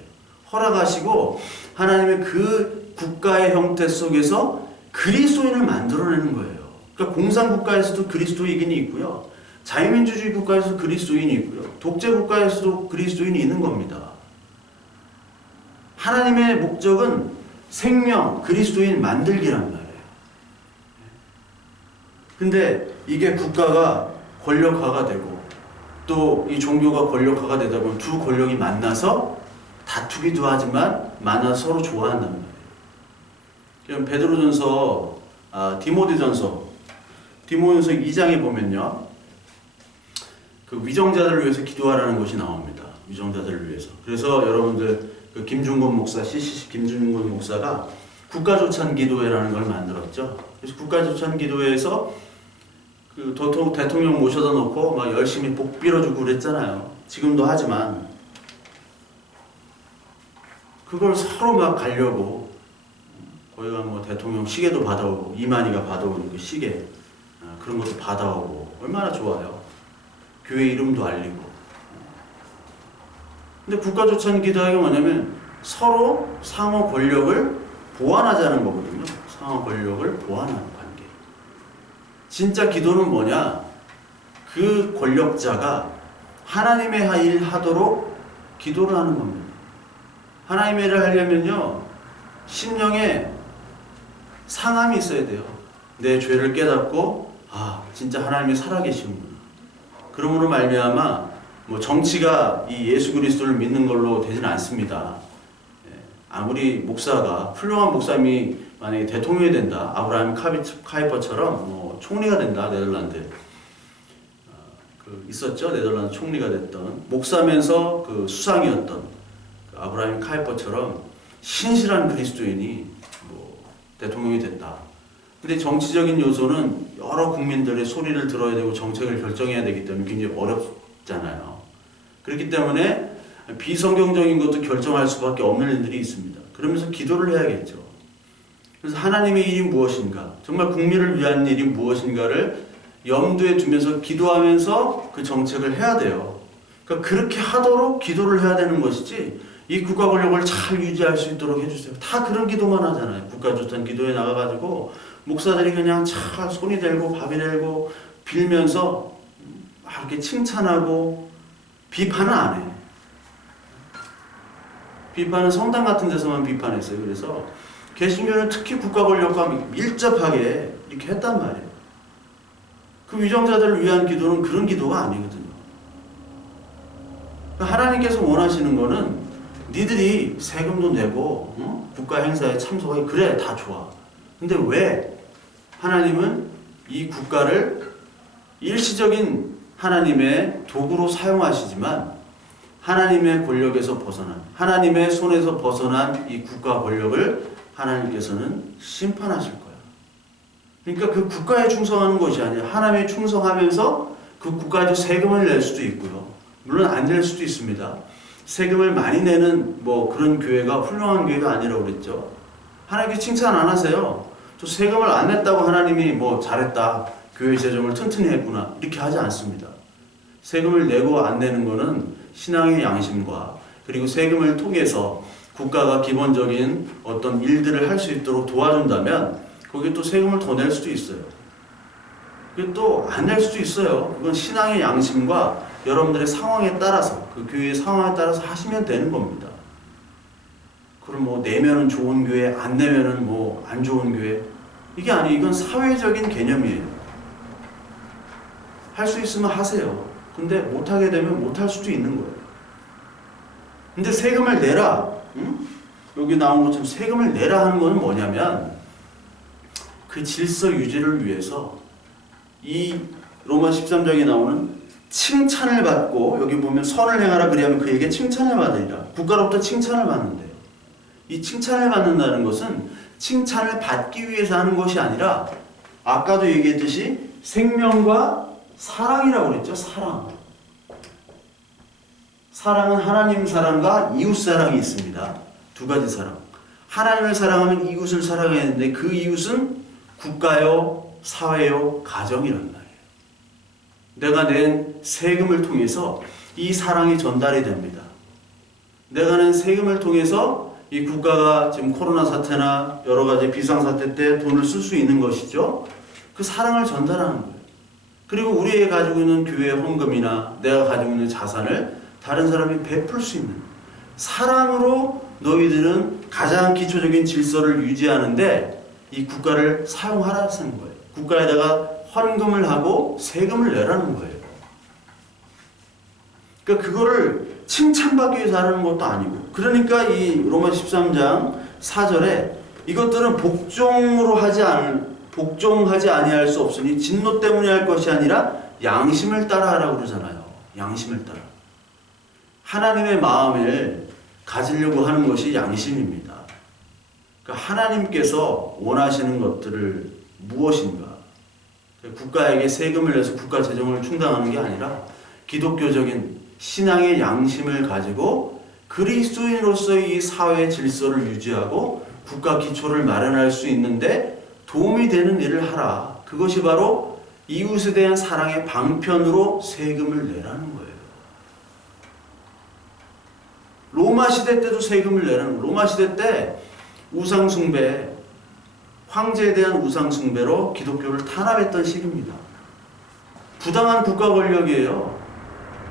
허락하시고 하나님의 그 국가의 형태 속에서 그리스도인을 만들어내는 거예요. 그러니까 공산국가에서도 그리스도인이 있고요. 자유민주주의 국가에서도 그리스도인이 있고요. 독재국가에서도 그리스도인이 있는 겁니다. 하나님의 목적은 생명, 그리스도인 만들기란 말이에요. 근데 이게 국가가 권력화가 되고 또 이 종교가 권력화가 되다 보면 두 권력이 만나서 다투기도 하지만 만나서 서로 좋아한단 말이에요. 그럼 베드로전서, 디모데전서 2장에 보면요. 그 위정자들을 위해서 기도하라는 것이 나옵니다. 위정자들을 위해서. 그래서 여러분들 그 김중곤 목사, CCC 김중곤 목사가 국가조찬 기도회라는 걸 만들었죠. 그래서 국가조찬 기도회에서 그 대통령 모셔다 놓고 막 열심히 복 빌어주고 그랬잖아요. 지금도 하지만 그걸 서로 막 가려고 거기가 뭐 대통령 시계도 받아오고 이만희가 받아오는 그 시계 그런 것도 받아오고 얼마나 좋아요. 교회 이름도 알리고. 근데 국가조찬 기도회가 뭐냐면 서로 상호 권력을 보완하자는 거거든요. 상호 권력을 보완하는 관계. 진짜 기도는 뭐냐? 그 권력자가 하나님의 일 하도록 기도를 하는 겁니다. 하나님의 일을 하려면요, 심령에 상함이 있어야 돼요. 내 죄를 깨닫고, 진짜 하나님이 살아계시는구나. 그러므로 말미암아 뭐 정치가 이 예수 그리스도를 믿는 걸로 되지는 않습니다. 아무리 목사가 훌륭한 목사님이 만약에 대통령이 된다, 아브라함 카이퍼처럼 뭐 총리가 된다, 네덜란드 있었죠. 네덜란드 총리가 됐던 목사면서 그 수상이었던 그 아브라함 카이퍼처럼 신실한 그리스도인이 뭐 대통령이 됐다. 근데 정치적인 요소는 여러 국민들의 소리를 들어야 되고 정책을 결정해야 되기 때문에 굉장히 어렵잖아요. 그렇기 때문에 비성경적인 것도 결정할 수밖에 없는 일들이 있습니다. 그러면서 기도를 해야겠죠. 그래서 하나님의 일이 무엇인가, 정말 국민을 위한 일이 무엇인가를 염두에 두면서 기도하면서 그 정책을 해야 돼요. 그러니까 그렇게 하도록 기도를 해야 되는 것이지, 이 국가 권력을 잘 유지할 수 있도록 해주세요. 다 그런 기도만 하잖아요. 국가조찬 기도에 나가가지고 목사들이 그냥 차 손이 들고 밥이 들고 빌면서 막 이렇게 칭찬하고 비판은 안 해요. 비판은 성당 같은 데서만 비판했어요. 그래서 개신교는 특히 국가 권력과 밀접하게 이렇게 했단 말이에요. 그 위정자들을 위한 기도는 그런 기도가 아니거든요. 하나님께서 원하시는 거는 니들이 세금도 내고 국가 행사에 참석하기, 그래 다 좋아. 근데 왜 하나님은 이 국가를 일시적인 하나님의 도구로 사용하시지만 하나님의 권력에서 벗어난, 하나님의 손에서 벗어난 이 국가 권력을 하나님께서는 심판하실 거예요. 그러니까 그 국가에 충성하는 것이 아니라 하나님에 충성하면서 그 국가에도 세금을 낼 수도 있고요. 물론 안 낼 수도 있습니다. 세금을 많이 내는 뭐 그런 교회가 훌륭한 교회가 아니라고 그랬죠. 하나님께 칭찬 안 하세요. 저 세금을 안 냈다고 하나님이 뭐 잘했다, 교회 재정을 튼튼히 했구나, 이렇게 하지 않습니다. 세금을 내고 안 내는 거는 신앙의 양심과, 그리고 세금을 통해서 국가가 기본적인 어떤 일들을 할 수 있도록 도와준다면 거기에 또 세금을 더 낼 수도 있어요. 그게 또 안 낼 수도 있어요. 그건 신앙의 양심과 여러분들의 상황에 따라서, 그 교회의 상황에 따라서 하시면 되는 겁니다. 그럼 뭐 내면은 좋은 교회, 안 내면은 뭐 안 좋은 교회, 이게 아니에요. 이건 사회적인 개념이에요. 할 수 있으면 하세요. 근데 못하게 되면 못할 수도 있는 거예요. 근데 세금을 내라, 여기 나온 것처럼 세금을 내라 하는 것은 뭐냐면, 그 질서 유지를 위해서 이 로마 13장에 나오는 칭찬을 받고, 여기 보면 선을 행하라 그리하면 그에게 칭찬을 받으리라. 국가로부터 칭찬을 받는데요. 이 칭찬을 받는다는 것은 칭찬을 받기 위해서 하는 것이 아니라, 아까도 얘기했듯이 생명과 사랑이라고 그랬죠. 사랑은 하나님 사랑과 이웃 사랑이 있습니다. 두 가지 사랑. 하나님을 사랑하면 이웃을 사랑해야 하는데, 그 이웃은 국가요, 사회요, 가정이란 말이에요. 내가 낸 세금을 통해서 이 사랑이 전달이 됩니다. 내가 낸 세금을 통해서 이 국가가 지금 코로나 사태나 여러 가지 비상사태 때 돈을 쓸 수 있는 것이죠. 그 사랑을 전달하는 거예요. 그리고 우리가 가지고 있는 교회 헌금이나 내가 가지고 있는 자산을 다른 사람이 베풀 수 있는, 사랑으로 너희들은 가장 기초적인 질서를 유지하는데 이 국가를 사용하라는 거예요. 국가에다가 헌금을 하고 세금을 내라는 거예요. 그러니까 그거를 칭찬받기 위해서 하는 것도 아니고, 그러니까 이 로마 13장 4절에 이것들은 복종하지 아니할 수 없으니 진노 때문에 할 것이 아니라 양심을 따라 하라고 그러잖아요. 양심을 따라. 하나님의 마음을 가지려고 하는 것이 양심입니다. 그러니까 하나님께서 원하시는 것들을 무엇인가? 국가에게 세금을 내서 국가 재정을 충당하는 게 아니라 기독교적인 신앙의 양심을 가지고 그리스도인으로서의 이 사회 질서를 유지하고 국가 기초를 마련할 수 있는데 도움이 되는 일을 하라. 그것이 바로 이웃에 대한 사랑의 방편으로 세금을 내라는 거예요. 로마 시대 때도 세금을 내라는 거예요. 로마 시대 때 우상숭배, 황제에 대한 우상숭배로 기독교를 탄압했던 시기입니다. 부당한 국가 권력이에요.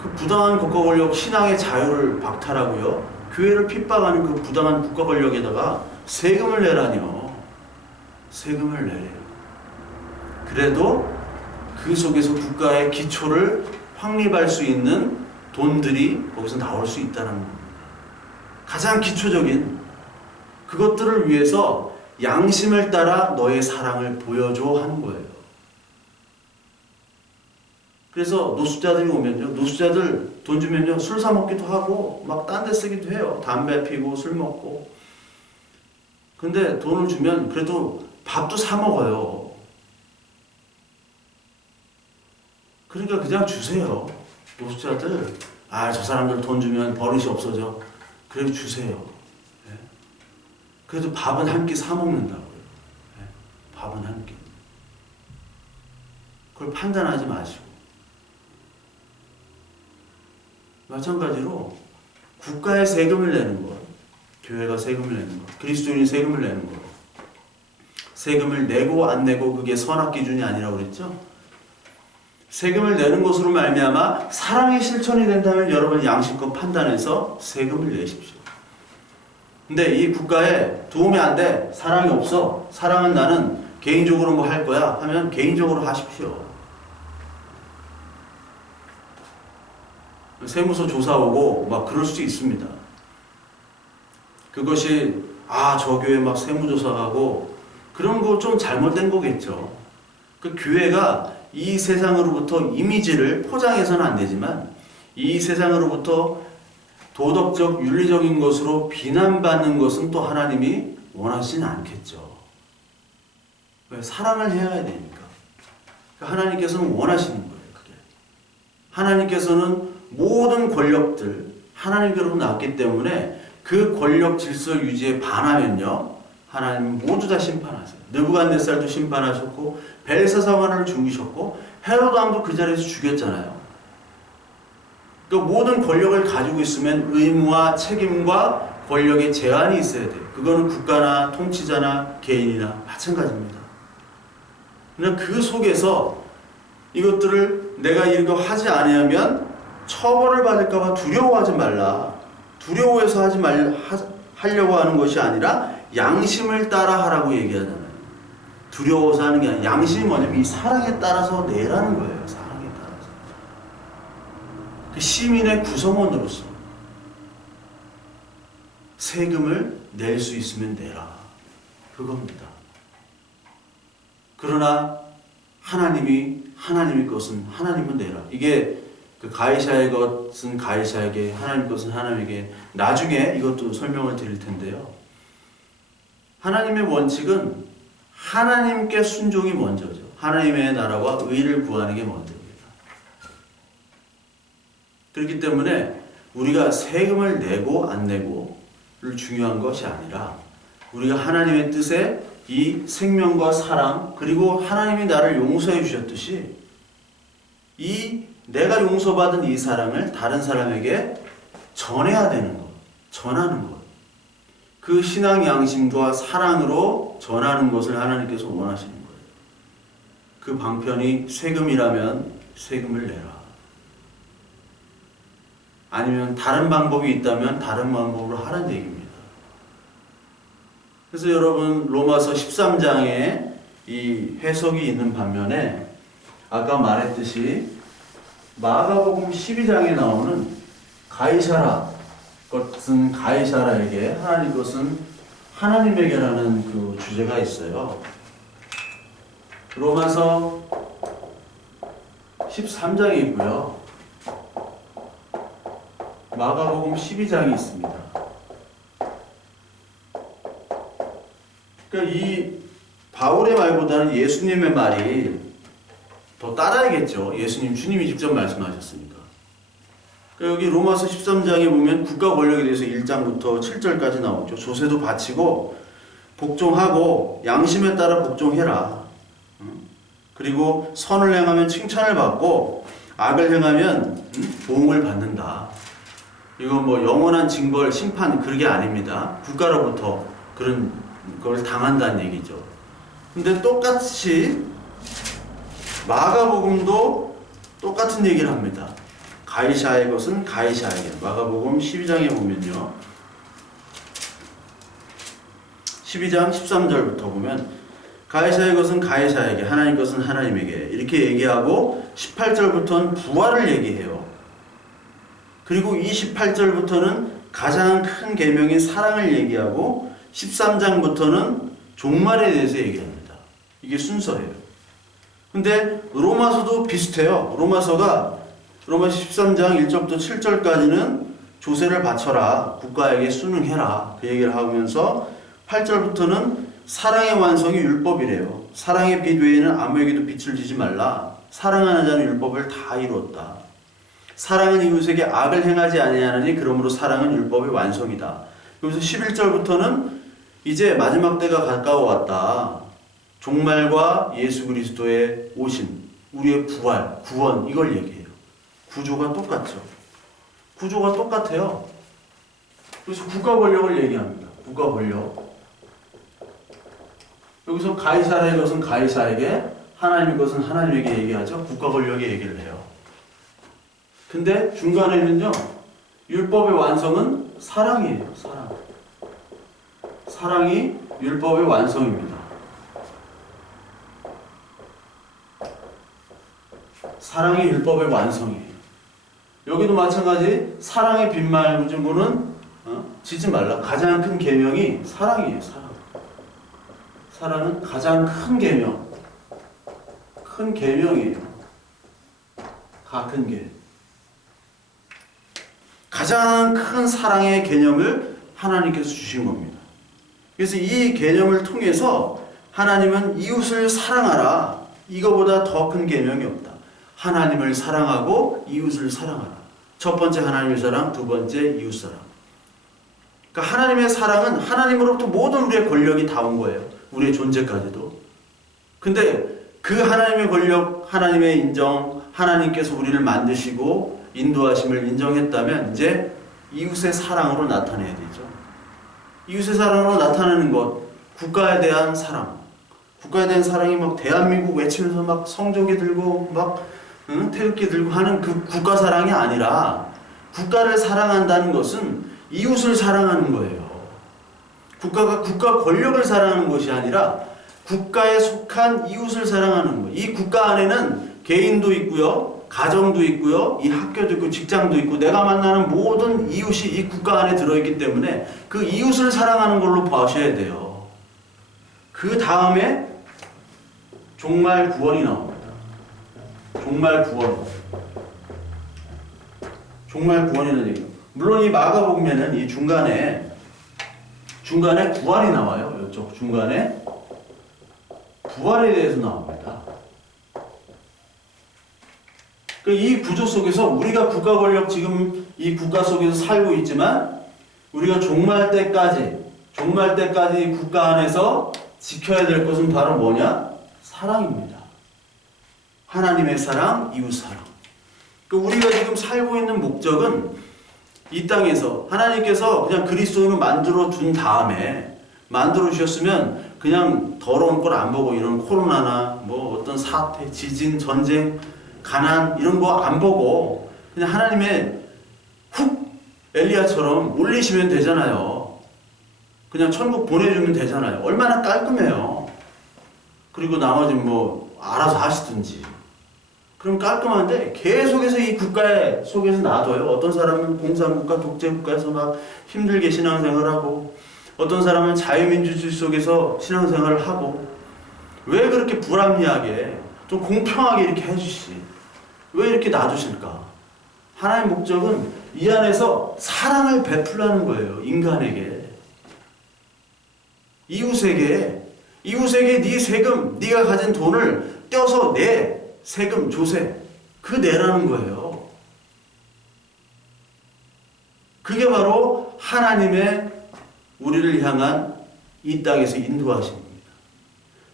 그 부당한 국가 권력, 신앙의 자유를 박탈하고요, 교회를 핍박하는 그 부당한 국가 권력에다가 세금을 내라니요. 세금을 내래요. 그래도 그 속에서 국가의 기초를 확립할 수 있는 돈들이 거기서 나올 수 있다는 겁니다. 가장 기초적인 그것들을 위해서 양심을 따라 너의 사랑을 보여줘 하는 거예요. 그래서 노숙자들이 오면요, 노숙자들 돈 주면요, 술 사 먹기도 하고 막 딴 데 쓰기도 해요. 담배 피고 술 먹고. 근데 돈을 주면 그래도 밥도 사 먹어요. 그러니까 그냥 주세요. 노숙자들, 저 사람들 돈 주면 버릇이 없어져. 그래도 주세요. 네? 그래도 밥은 한 끼 사 먹는다고요. 네? 밥은 한 끼. 그걸 판단하지 마시고. 마찬가지로 국가에 세금을 내는 것, 교회가 세금을 내는 것, 그리스도인이 세금을 내는 것, 세금을 내고 안 내고 그게 선악 기준이 아니라고 그랬죠? 세금을 내는 것으로 말미암아 사랑의 실천이 된다면 여러분 양심껏 판단해서 세금을 내십시오. 근데 이 국가에 도움이 안 돼, 사랑이 없어, 사랑은 나는 개인적으로 뭐 할 거야 하면 개인적으로 하십시오. 세무서 조사 오고 막 그럴 수도 있습니다. 그것이 저 교회 막 세무조사하고 그런 거 좀 잘못된 거겠죠. 그 교회가 이 세상으로부터 이미지를 포장해서는 안 되지만 이 세상으로부터 도덕적 윤리적인 것으로 비난받는 것은 또 하나님이 원하시진 않겠죠. 사랑을 해야 되니까. 하나님께서는 원하시는 거예요. 그게. 하나님께서는 모든 권력들 하나님께로 나왔기 때문에 그 권력 질서 유지에 반하면요, 하나님 모두 다 심판하세요. 느부갓네살도 심판하셨고 벨사사반을 죽이셨고 헤롯 왕도 그 자리에서 죽였잖아요. 그 모든 권력을 가지고 있으면 의무와 책임과 권력의 제한이 있어야 돼요. 그거는 국가나 통치자나 개인이나 마찬가지입니다. 그러나 그 속에서 이것들을 내가 이거 하지 않으면 처벌을 받을까봐 두려워하지 말라. 두려워해서 하려고 하는 것이 아니라 양심을 따라 하라고 얘기하잖아요. 두려워서 하는 게 아니라 양심이 뭐냐면 이 사랑에 따라서 내라는 거예요. 사랑에 따라서. 그 시민의 구성원으로서 세금을 낼 수 있으면 내라. 그겁니다. 그러나 하나님의 것은 하나님은 내라. 이게 그 가이사의 것은 가이사에게, 하나님 것은 하나님에게. 나중에 이것도 설명을 드릴 텐데요. 하나님의 원칙은 하나님께 순종이 먼저죠. 하나님의 나라와 의를 구하는 게 먼저입니다. 그렇기 때문에 우리가 세금을 내고 안 내고를 중요한 것이 아니라 우리가 하나님의 뜻에 이 생명과 사랑, 그리고 하나님이 나를 용서해 주셨듯이 내가 용서받은 이 사랑을 다른 사람에게 전해야 되는 것, 전하는 것. 그 신앙 양심과 사랑으로 전하는 것을 하나님께서 원하시는 거예요. 그 방편이 세금이라면 세금을 내라. 아니면 다른 방법이 있다면 다른 방법으로 하라는 얘기입니다. 그래서 여러분 로마서 13장에 이 해석이 있는 반면에 아까 말했듯이 마가복음 12장에 나오는 가이사라 것은 가이사라에게, 하나님 것은 하나님에게라는 그 주제가 있어요. 로마서 13장이 있고요. 마가복음 12장이 있습니다. 그러니까 이 바울의 말보다는 예수님의 말이 더 따라야겠죠. 예수님, 주님이 직접 말씀하셨으니까. 여기 로마서 13장에 보면 국가 권력에 대해서 1장부터 7절까지 나오죠. 조세도 바치고 복종하고 양심에 따라 복종해라. 그리고 선을 행하면 칭찬을 받고 악을 행하면 보응을 받는다. 이거 뭐 영원한 징벌, 심판 그런 게 아닙니다. 국가로부터 그런 걸 당한다는 얘기죠. 근데 똑같이 마가복음도 똑같은 얘기를 합니다. 가이사의 것은 가이사에게. 마가복음 12장에 보면요. 12장 13절부터 보면 가이사의 것은 가이사에게, 하나님 것은 하나님에게 이렇게 얘기하고 18절부터는 부활을 얘기해요. 그리고 28절부터는 가장 큰 계명인 사랑을 얘기하고 13장부터는 종말에 대해서 얘기합니다. 이게 순서예요. 근데 로마서도 비슷해요. 로마서 13장 1절부터 7절까지는 조세를 바쳐라, 국가에게 순응해라, 그 얘기를 하면서 8절부터는 사랑의 완성이 율법이래요. 사랑의 빛 외에는 아무에게도 빛을 지지 말라. 사랑하는 자는 율법을 다 이루었다. 사랑은 이웃에게 악을 행하지 아니하느니 그러므로 사랑은 율법의 완성이다. 그래서 11절부터는 이제 마지막 때가 가까워 왔다. 종말과 예수 그리스도의 오심, 우리의 부활, 구원, 이걸 얘기해요. 구조가 똑같죠. 구조가 똑같아요. 그래서 국가 권력을 얘기합니다. 국가 권력. 여기서 가이사라의 것은 가이사에게, 하나님의 것은 하나님에게 얘기하죠. 국가 권력의 얘기를 해요. 근데 중간에는요, 율법의 완성은 사랑이에요. 사랑. 사랑이 율법의 완성입니다. 사랑이 율법의 완성이에요. 여기도 마찬가지 사랑의 빈말구주문은 지지 말라. 가장 큰 계명이 사랑이에요. 사랑. 사랑은 가장 큰 계명. 큰 계명이에요. 다 큰 계. 가장 큰 사랑의 개념을 하나님께서 주신 겁니다. 그래서 이 개념을 통해서 하나님은 이웃을 사랑하라. 이거보다 더 큰 계명이 없다. 하나님을 사랑하고 이웃을 사랑하라. 첫 번째 하나님의 사랑, 두 번째 이웃 사랑. 그러니까 하나님의 사랑은 하나님으로부터 모든 우리의 권력이 다 온 거예요. 우리의 존재까지도. 근데 그 하나님의 권력, 하나님의 인정, 하나님께서 우리를 만드시고 인도하심을 인정했다면 이제 이웃의 사랑으로 나타내야 되죠. 이웃의 사랑으로 나타내는 것, 국가에 대한 사랑. 국가에 대한 사랑이 막 대한민국 외치면서 막 성조기 들고 막 태극기 들고 하는 그 국가 사랑이 아니라 국가를 사랑한다는 것은 이웃을 사랑하는 거예요. 국가가 국가 권력을 사랑하는 것이 아니라 국가에 속한 이웃을 사랑하는 거예요. 이 국가 안에는 개인도 있고요, 가정도 있고요, 이 학교도 있고, 직장도 있고, 내가 만나는 모든 이웃이 이 국가 안에 들어있기 때문에 그 이웃을 사랑하는 걸로 보셔야 돼요. 그 다음에 종말 구원이 나옵니다. 종말 구원. 종말 구원이라는 얘기. 물론 이 마가복음에는 이 중간에 부활이 나와요. 이쪽 중간에 부활에 대해서 나옵니다. 이 구조 속에서 우리가 국가 권력 지금 이 국가 속에서 살고 있지만 우리가 종말 때까지 국가 안에서 지켜야 될 것은 바로 뭐냐? 사랑입니다. 하나님의 사랑, 이웃 사랑. 우리가 지금 살고 있는 목적은 이 땅에서 하나님께서 그냥 그리스도인을 만들어 준 다음에 만들어 주셨으면 그냥 더러운 걸 안 보고 이런 코로나나 뭐 어떤 사태, 지진, 전쟁, 가난 이런 거 안 보고 그냥 하나님의 훅 엘리야처럼 올리시면 되잖아요. 그냥 천국 보내주면 되잖아요. 얼마나 깔끔해요. 그리고 나머지 뭐 알아서 하시든지. 그럼 깔끔한데 계속해서 이 국가 속에서 놔둬요. 어떤 사람은 공산국가, 독재국가에서 막 힘들게 신앙생활하고 어떤 사람은 자유민주주의 속에서 신앙생활을 하고 왜 그렇게 불합리하게 좀 공평하게 이렇게 해주시? 왜 이렇게 놔두실까? 하나님의 목적은 이 안에서 사랑을 베풀라는 거예요. 인간에게. 이웃에게 네 세금, 네가 가진 돈을 떼어서 내 세금, 조세, 그 내라는 거예요. 그게 바로 하나님의 우리를 향한 이 땅에서 인도하십니다.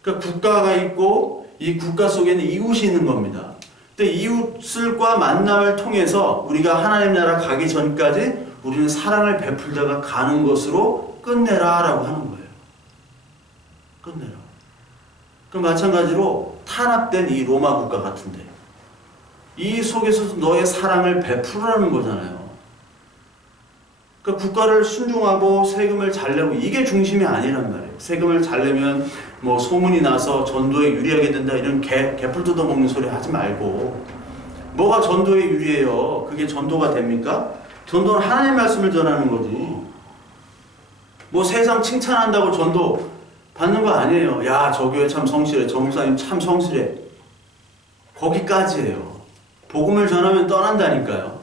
그러니까 국가가 있고 이 국가 속에는 이웃이 있는 겁니다. 근데 이웃들과 만남을 통해서 우리가 하나님 나라 가기 전까지 우리는 사랑을 베풀다가 가는 것으로 끝내라라고 하는 거예요. 끝내라. 그 마찬가지로 탄압된 이 로마 국가 같은데 이 속에서도 너의 사랑을 베풀으라는 거잖아요. 그러니까 국가를 순종하고 세금을 잘 내고 이게 중심이 아니란 말이에요. 세금을 잘 내면 뭐 소문이 나서 전도에 유리하게 된다 이런 개풀 뜯어먹는 소리 하지 말고 뭐가 전도에 유리해요? 그게 전도가 됩니까? 전도는 하나님의 말씀을 전하는 거지. 뭐 세상 칭찬한다고 전도 받는 거 아니에요. 야, 저 교회 참 성실해. 저 목사님 참 성실해. 거기까지예요. 복음을 전하면 떠난다니까요.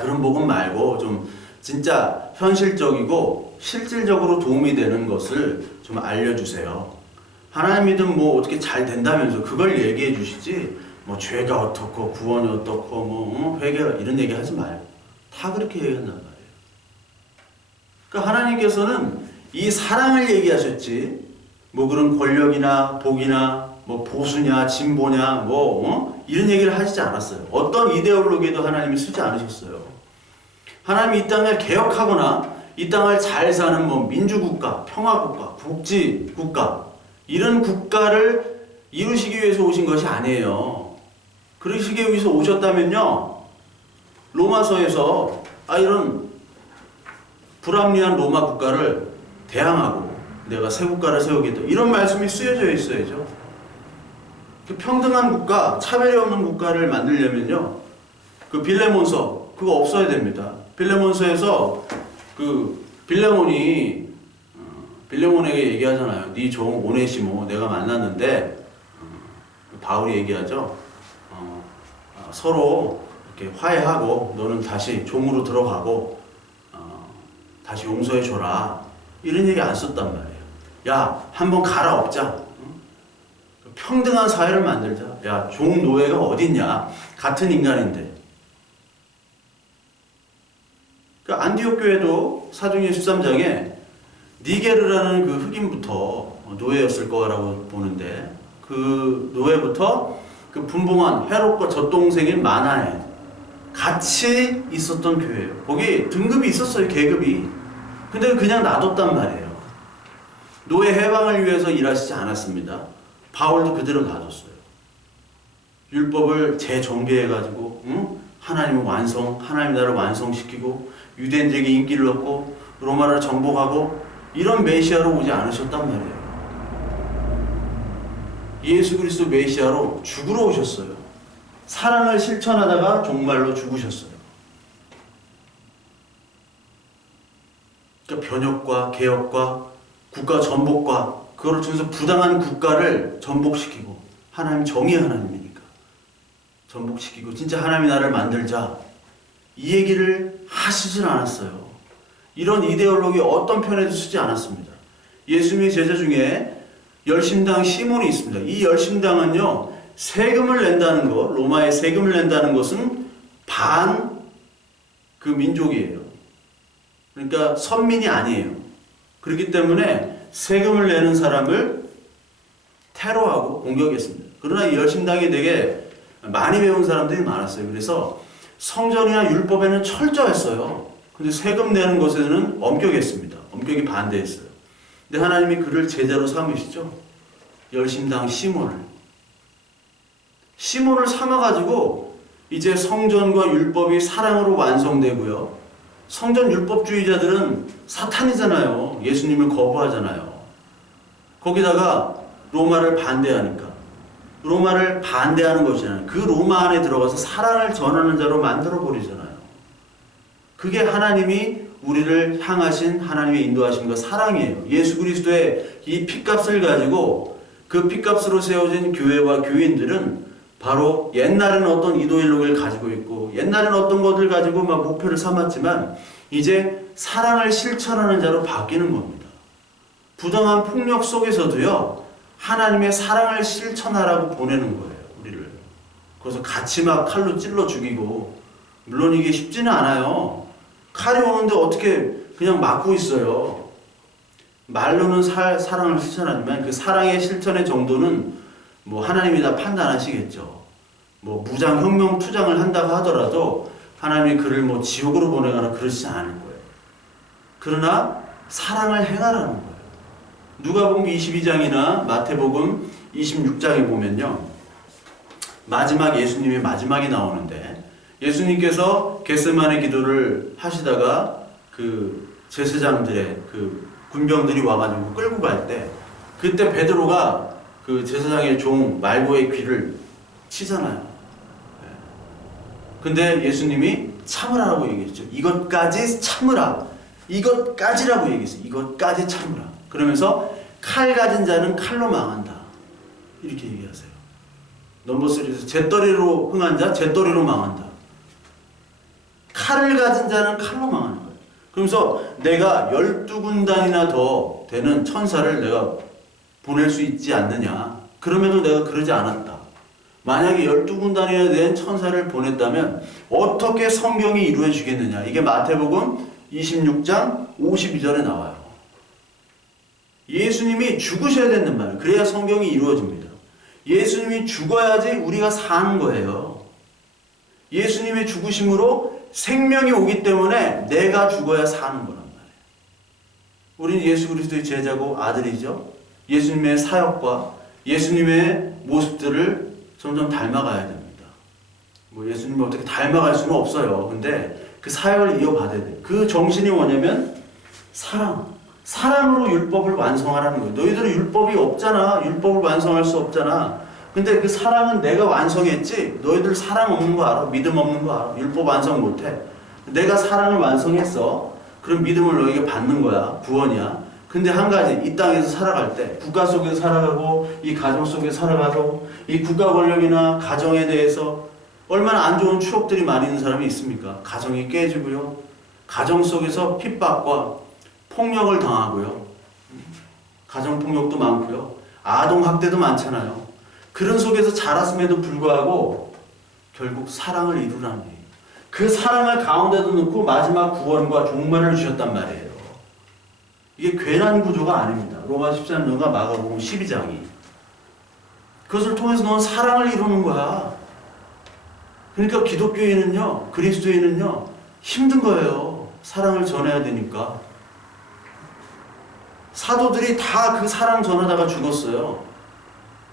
그런 복음 말고 좀 진짜 현실적이고 실질적으로 도움이 되는 것을 좀 알려주세요. 하나님 믿음 뭐 어떻게 잘 된다면서 그걸 얘기해 주시지, 뭐 죄가 어떻고 구원이 어떻고 뭐 회개가 이런 얘기 하지 말고 다 그렇게 얘기한단 말이에요. 그러니까 하나님께서는 이 사랑을 얘기하셨지, 뭐 그런 권력이나 복이나 뭐 보수냐 진보냐 뭐 이런 얘기를 하시지 않았어요. 어떤 이데올로기도 하나님이 쓰지 않으셨어요. 하나님이 이 땅을 개혁하거나 이 땅을 잘 사는 뭐 민주국가, 평화국가, 복지국가 이런 국가를 이루시기 위해서 오신 것이 아니에요. 그러시기 위해서 오셨다면요, 로마서에서 이런 불합리한 로마 국가를 대항하고 내가 새 국가를 세우겠다 이런 말씀이 쓰여져 있어야죠. 그 평등한 국가, 차별이 없는 국가를 만들려면요, 그 빌레몬서 그거 없어야 됩니다. 빌레몬서에서 그 빌레몬에게 얘기하잖아요. 네 종 오네시모 내가 만났는데, 바울이 얘기하죠. 서로 이렇게 화해하고 너는 다시 종으로 들어가고 다시 용서해 줘라. 이런 얘기 안 썼단 말이에요. 야, 한번 갈아엎자. 평등한 사회를 만들자. 야, 종 노예가 어딨냐? 같은 인간인데. 그러니까 안디옥 교회도 사도행전 13장에 니게르라는 그 흑인부터 노예였을 거라고 보는데, 그 노예부터 그 분봉한 헤롯과 젖동생인 마나에 같이 있었던 교회예요. 거기 등급이 있었어요, 계급이. 근데 그냥 놔뒀단 말이에요. 노예 해방을 위해서 일하시지 않았습니다. 바울도 그대로 놔뒀어요. 율법을 재정비해가지고 하나님 나라를 완성시키고 유대인들에게 인기를 얻고 로마를 정복하고 이런 메시아로 오지 않으셨단 말이에요. 예수 그리스도 메시아로 죽으러 오셨어요. 사랑을 실천하다가 종말로 죽으셨어요. 그러니까 변혁과 개혁과 국가 전복과 그걸 통해서 부당한 국가를 전복시키고, 하나님 정의의 하나님이니까 전복시키고 진짜 하나님의 나라를 만들자 이 얘기를 하시진 않았어요. 이런 이데올로기 어떤 편에도 쓰지 않았습니다. 예수님의 제자 중에 열심당 시몬이 있습니다. 이 열심당은요, 세금을 낸다는 것, 로마에 세금을 낸다는 것은 반 그 민족이에요. 그러니까 선민이 아니에요. 그렇기 때문에 세금을 내는 사람을 테러하고 공격했습니다. 그러나 이 열심당이 되게 많이 배운 사람들이 많았어요. 그래서 성전이나 율법에는 철저했어요. 근데 세금 내는 것에는 엄격했습니다. 엄격히 반대했어요. 근데 하나님이 그를 제자로 삼으시죠. 열심당 시몬을 삼아가지고 이제 성전과 율법이 사랑으로 완성되고요. 성전 율법주의자들은 사탄이잖아요. 예수님을 거부하잖아요. 거기다가 로마를 반대하니까, 로마를 반대하는 것이잖아요. 그 로마 안에 들어가서 사랑을 전하는 자로 만들어버리잖아요. 그게 하나님이 우리를 향하신 하나님의 인도하심과 사랑이에요. 예수 그리스도의 이 핏값을 가지고 그 핏값으로 세워진 교회와 교인들은 바로 옛날에는 어떤 이데올로기를 가지고 있고 옛날에는 어떤 것을 가지고 막 목표를 삼았지만 이제 사랑을 실천하는 자로 바뀌는 겁니다. 부당한 폭력 속에서도요, 하나님의 사랑을 실천하라고 보내는 거예요, 우리를. 그래서 같이 막 칼로 찔러 죽이고, 물론 이게 쉽지는 않아요. 칼이 오는데 어떻게 그냥 막고 있어요. 말로는 사랑을 실천하지만 그 사랑의 실천의 정도는 뭐 하나님이 다 판단하시겠죠. 뭐 무장혁명 투쟁을 한다고 하더라도 하나님이 그를 뭐 지옥으로 보내거나 그러지 않을 거예요. 그러나 사랑을 행하라는 거예요. 누가복음 22장이나 마태복음 26장에 보면요, 마지막 예수님의 마지막이 나오는데, 예수님께서 겟세마네 기도를 하시다가 그 제사장들의 그 군병들이 와가지고 끌고 갈 때, 그때 베드로가 그 제사장의 종 말고의 귀를 치잖아요. 근데 예수님이 참으라고 얘기했죠. 이것까지 참으라. 이것까지라고 얘기했어요. 이것까지 참으라. 그러면서 칼 가진 자는 칼로 망한다. 이렇게 얘기하세요. 넘버 3에서 재떨이로 흥한 자, 재떨이로 망한다. 칼을 가진 자는 칼로 망하는 거예요. 그러면서 내가 12군단이나 더 되는 천사를 내가 보낼 수 있지 않느냐. 그럼에도 내가 그러지 않았다. 만약에 12군단이나 된 천사를 보냈다면 어떻게 성경이 이루어지겠느냐. 이게 마태복음 26장 52절에 나와요. 예수님이 죽으셔야 된단 말이에요. 그래야 성경이 이루어집니다. 예수님이 죽어야지 우리가 사는 거예요. 예수님의 죽으심으로 생명이 오기 때문에 내가 죽어야 사는 거란 말이에요. 우리는 예수 그리스도의 제자고 아들이죠. 예수님의 사역과 예수님의 모습들을 점점 닮아가야 됩니다. 뭐 예수님을 어떻게 닮아갈 수는 없어요. 근데 그 사역을 이어받아야 돼요. 그 정신이 뭐냐면 사랑으로 율법을 완성하라는 거예요. 너희들은 율법이 없잖아. 율법을 완성할 수 없잖아. 근데 그 사랑은 내가 완성했지. 너희들 사랑 없는 거 알아. 믿음 없는 거 알아. 율법 완성 못해. 내가 사랑을 완성했어. 그럼 믿음을 너에게 받는 거야. 구원이야. 근데 한 가지, 이 땅에서 살아갈 때 국가 속에서 살아가고 이 가정 속에서 살아가고 이 국가 권력이나 가정에 대해서 얼마나 안 좋은 추억들이 많이 있는 사람이 있습니까? 가정이 깨지고요. 가정 속에서 핍박과 폭력을 당하고요. 가정폭력도 많고요. 아동학대도 많잖아요. 그런 속에서 자랐음에도 불구하고 결국 사랑을 이루라는 거예요. 그 사랑을 가운데도 넣고 마지막 구원과 종말을 주셨단 말이에요. 이게 괜한 구조가 아닙니다. 로마 13장과 마가복음 12장이. 그것을 통해서 넌 사랑을 이루는 거야. 그러니까 기독교인은요, 그리스도인은요, 힘든 거예요. 사랑을 전해야 되니까. 사도들이 다 그 사랑 전하다가 죽었어요.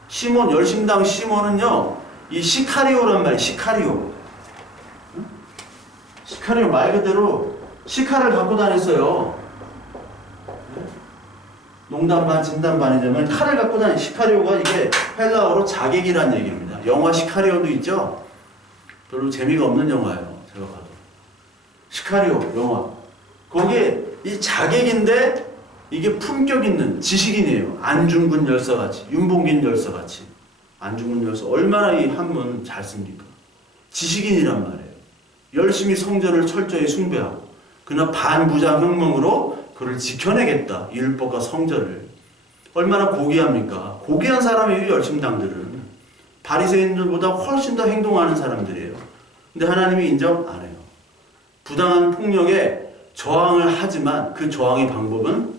시몬, 열심당 시몬은요, 이 시카리오란 말이에요. 시카리오. 시카리오 말 그대로 시카를 갖고 다녔어요. 농담 반 진담 반이자면 칼을 갖고 다니는 시카리오가 이게 헬라어로 자객이라는 얘기입니다. 영화 시카리오도 있죠? 별로 재미가 없는 영화예요. 제가 봐도. 시카리오 영화. 거기에 이 자객인데 이게 품격 있는 지식인이에요. 안중근 열사같이, 윤봉긴 열사같이. 안중근 열사 얼마나 이 한문 잘 씁니까? 지식인이란 말이에요. 열심히 성전을 철저히 숭배하고 그러나 반부장 혁명으로 그를 지켜내겠다. 율법과 성전을. 얼마나 고귀합니까? 고귀한 사람이에요. 열심당들은. 바리새인들보다 훨씬 더 행동하는 사람들이에요. 근데 하나님이 인정 안 해요. 부당한 폭력에 저항을 하지만 그 저항의 방법은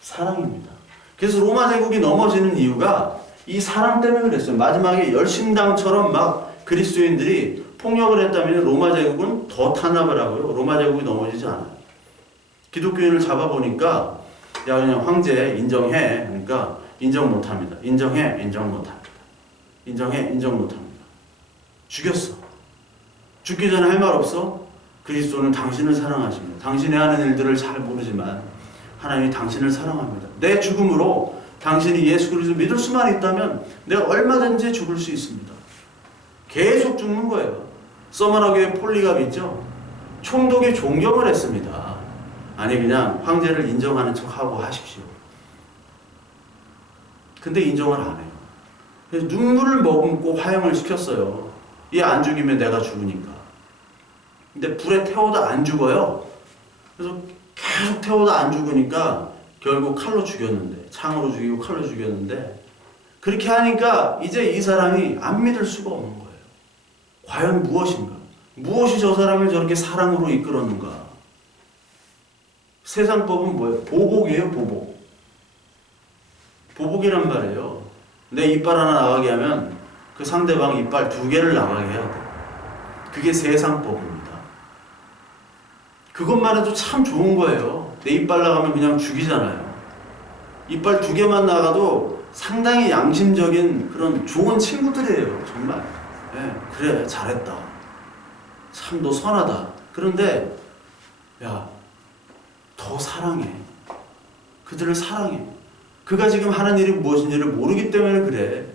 사랑입니다. 그래서 로마 제국이 넘어지는 이유가 이 사랑 때문에 그랬어요. 마지막에 열심당처럼 막 그리스도인들이 폭력을 했다면 로마 제국은 더 탄압을 하고요. 로마 제국이 넘어지지 않아요. 기독교인을 잡아보니까 야 그냥 황제 인정해. 그러니까 인정 못합니다. 인정 못합니다. 인정 못합니다. 죽였어. 죽기 전에 할 말 없어? 그리스도는 당신을 사랑하십니다. 당신이 하는 일들을 잘 모르지만 하나님이 당신을 사랑합니다. 내 죽음으로 당신이 예수 그리스도 믿을 수만 있다면 내가 얼마든지 죽을 수 있습니다. 계속 죽는 거예요. 서머너교의 폴리갑 있죠? 총독이 존경을 했습니다. 아니 그냥 황제를 인정하는 척하고 하십시오. 근데 인정을 안 해요. 그래서 눈물을 머금고 화형을 시켰어요. 얘 안 죽이면 내가 죽으니까. 근데 불에 태워도 안 죽어요. 그래서 계속 태워도 안 죽으니까 결국 칼로 죽였는데, 창으로 죽이고 칼로 죽였는데, 그렇게 하니까 이제 이 사람이 안 믿을 수가 없는 거예요. 과연 무엇인가? 무엇이 저 사람을 저렇게 사랑으로 이끌었는가? 세상 법은 뭐예요? 보복이에요, 보복. 보복이란 말이에요. 내 이빨 하나 나가게 하면 그 상대방 이빨 2개를 나가게 해야 돼. 그게 세상 법입니다. 그것만 해도 참 좋은 거예요. 내 이빨 나가면 그냥 죽이잖아요. 이빨 2개만 나가도 상당히 양심적인 그런 좋은 친구들이에요. 정말. 네, 그래 잘했다. 참 너 선하다. 그런데 야 더 사랑해. 그들을 사랑해. 그가 지금 하는 일이 무엇인지를 모르기 때문에 그래.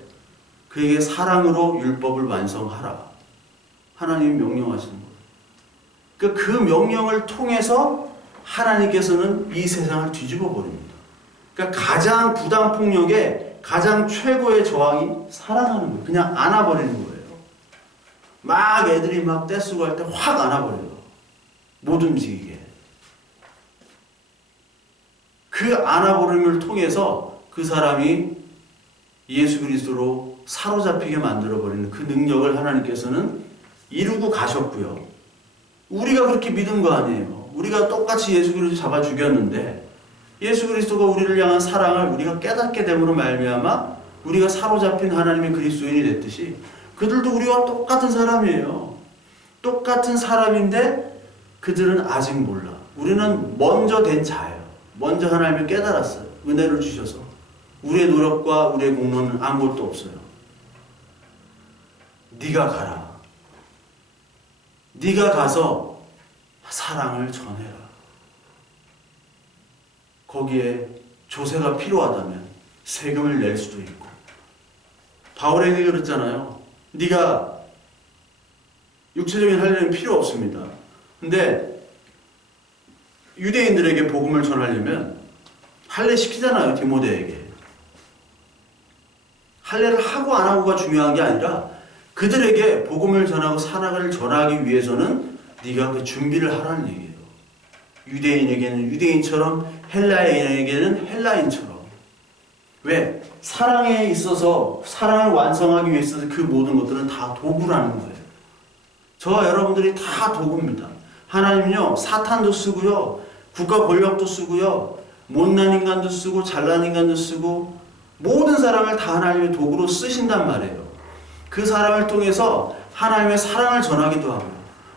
그에게 사랑으로 율법을 완성하라. 하나님이 명령하시는 거예요. 그러니까 그 명령을 통해서 하나님께서는 이 세상을 뒤집어 버립니다. 그러니까 가장 부당폭력의 가장 최고의 저항이 사랑하는 거예요. 그냥 안아버리는 거예요. 막 애들이 막 떼쓰고 할 때 확 안아버려요. 못 움직이게. 그 안아버림을 통해서 그 사람이 예수 그리스도로 사로잡히게 만들어버리는 그 능력을 하나님께서는 이루고 가셨고요. 우리가 그렇게 믿은 거 아니에요. 우리가 똑같이 예수 그리스도 잡아 죽였는데 예수 그리스도가 우리를 향한 사랑을 우리가 깨닫게 됨으로 말미암아 우리가 사로잡힌 하나님의 그리스도인이 됐듯이 그들도 우리와 똑같은 사람이에요. 똑같은 사람인데 그들은 아직 몰라. 우리는 먼저 된 자예요. 먼저 하나님을 깨달았어요. 은혜를 주셔서. 우리의 노력과 우리의 공로는 아무것도 없어요. 네가 가라. 네가 가서 사랑을 전해라. 거기에 조세가 필요하다면 세금을 낼 수도 있고. 바울에게 그랬잖아요. 네가 육체적인 할례는 필요 없습니다. 근데 유대인들에게 복음을 전하려면 할례 시키잖아요. 디모데에게. 할례를 하고 안 하고가 중요한 게 아니라 그들에게 복음을 전하고 사랑을 전하기 위해서는 네가 그 준비를 하라는 얘기예요. 유대인에게는 유대인처럼 헬라인에게는 헬라인처럼. 왜? 사랑에 있어서 사랑을 완성하기 위해 있어서 그 모든 것들은 다 도구라는 거예요. 저와 여러분들이 다 도구입니다. 하나님은요, 사탄도 쓰고요, 국가 권력도 쓰고요, 못난 인간도 쓰고 잘난 인간도 쓰고 모든 사람을 다 하나님의 도구로 쓰신단 말이에요. 그 사람을 통해서 하나님의 사랑을 전하기도 하고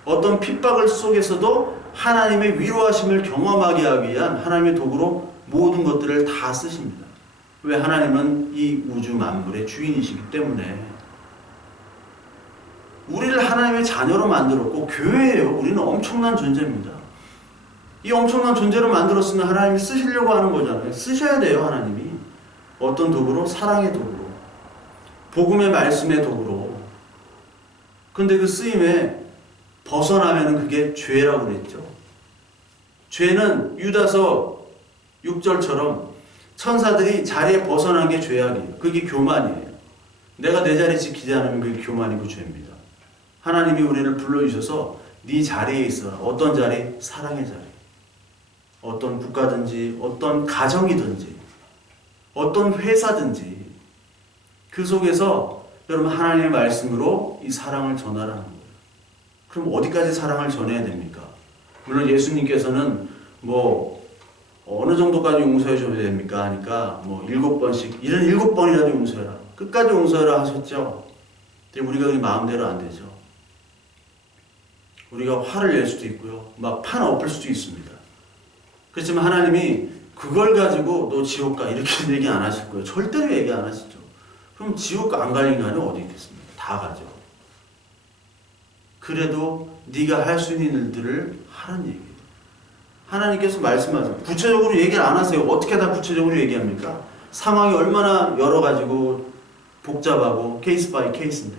어떤 핍박을 속에서도 하나님의 위로하심을 경험하게 하기 위한 하나님의 도구로 모든 것들을 다 쓰십니다. 왜? 하나님은 이 우주 만물의 주인이시기 때문에. 우리를 하나님의 자녀로 만들었고 교회예요. 우리는 엄청난 존재입니다. 이 엄청난 존재로 만들었으면 하나님이 쓰시려고 하는 거잖아요. 쓰셔야 돼요. 하나님이. 어떤 도구로? 사랑의 도구로. 복음의 말씀의 도구로. 근데 그 쓰임에 벗어나면 그게 죄라고 그랬죠. 죄는 유다서 6절처럼 천사들이 자리에 벗어난 게 죄악이에요. 그게 교만이에요. 내가 내 자리 지키지 않으면 그게 교만이고 죄입니다. 하나님이 우리를 불러주셔서 네 자리에 있어라. 어떤 자리? 사랑의 자리. 어떤 국가든지 어떤 가정이든지 어떤 회사든지 그 속에서 여러분 하나님의 말씀으로 이 사랑을 전하라는 거예요. 그럼 어디까지 사랑을 전해야 됩니까? 물론 예수님께서는 뭐 어느 정도까지 용서해 줘야 됩니까? 하니까 뭐 7번씩 77번이라도 용서해라. 끝까지 용서해라 하셨죠. 근데 우리가 그 마음대로 안 되죠. 우리가 화를 낼 수도 있고요. 막 판 엎을 수도 있습니다. 그렇지만 하나님이 그걸 가지고 너 지옥 가 이렇게 얘기 안 하실 거예요. 절대로 얘기 안 하시죠. 그럼 지옥 안 갈 인간이 어디 있겠습니까? 다 가죠. 그래도 네가 할 수 있는 일들을 하라는 얘기예요. 하나님께서 말씀하세요. 구체적으로 얘기를 안 하세요. 어떻게 다 구체적으로 얘기합니까? 상황이 얼마나 여러 가지고 복잡하고 케이스 바이 케이스인데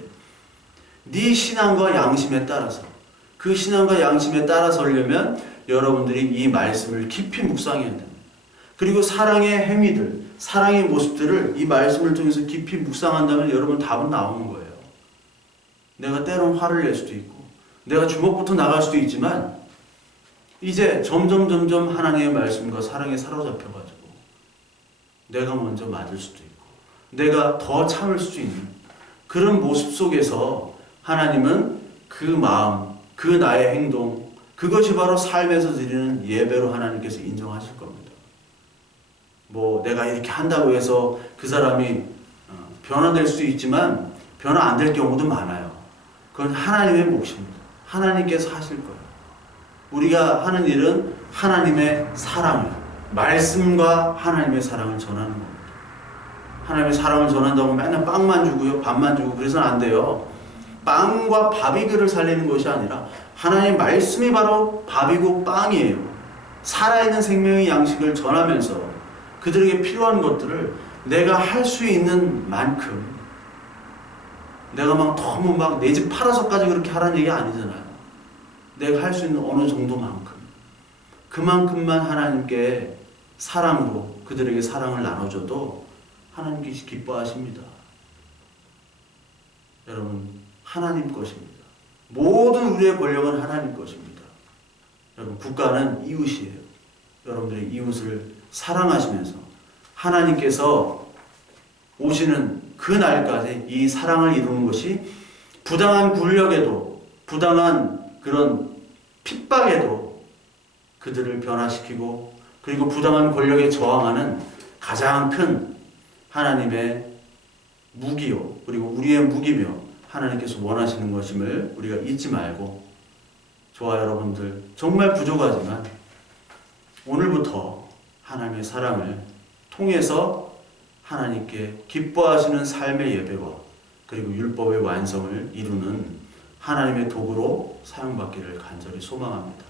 네 신앙과 양심에 따라서 그 신앙과 양심에 따라서 하려면 여러분들이 이 말씀을 깊이 묵상해야 됩니다. 그리고 사랑의 행위들, 사랑의 모습들을 이 말씀을 통해서 깊이 묵상한다면 여러분 답은 나오는 거예요. 내가 때론 화를 낼 수도 있고 내가 주먹부터 나갈 수도 있지만 이제 점점 하나님의 말씀과 사랑에 사로잡혀가지고 내가 먼저 맞을 수도 있고 내가 더 참을 수 있는 그런 모습 속에서 하나님은 그 마음, 그 나의 행동, 그것이 바로 삶에서 드리는 예배로 하나님께서 인정하실 겁니다. 뭐 내가 이렇게 한다고 해서 그 사람이 변화될 수 있지만 변화 안 될 경우도 많아요. 그건 하나님의 몫입니다. 하나님께서 하실 거예요. 우리가 하는 일은 하나님의 사랑을, 말씀과 하나님의 사랑을 전하는 겁니다. 하나님의 사랑을 전한다고 맨날 빵만 주고요, 밥만 주고 그래서는 안 돼요. 빵과 밥이 그를 살리는 것이 아니라 하나님의 말씀이 바로 밥이고 빵이에요. 살아있는 생명의 양식을 전하면서 그들에게 필요한 것들을 내가 할 수 있는 만큼 내가 막 너무 막 내 집 팔아서까지 그렇게 하라는 얘기 아니잖아요. 내가 할 수 있는 어느 정도만큼, 그만큼만 하나님께 사랑으로 그들에게 사랑을 나눠줘도 하나님께서 기뻐하십니다. 여러분, 하나님 것입니다. 모든 우리의 권력은 하나님 것입니다. 여러분, 국가는 이웃이에요. 여러분들의 이웃을 사랑하시면서 하나님께서 오시는 그 날까지 이 사랑을 이루는 것이 부당한 굴력에도, 부당한 그런 핍박에도 그들을 변화시키고, 그리고 부당한 권력에 저항하는 가장 큰 하나님의 무기요, 그리고 우리의 무기며 하나님께서 원하시는 것임을 우리가 잊지 말고, 저와 여러분들 정말 부족하지만 오늘부터 하나님의 사랑을 통해서 하나님께 기뻐하시는 삶의 예배와 그리고 율법의 완성을 이루는 하나님의 도구로 사용받기를 간절히 소망합니다.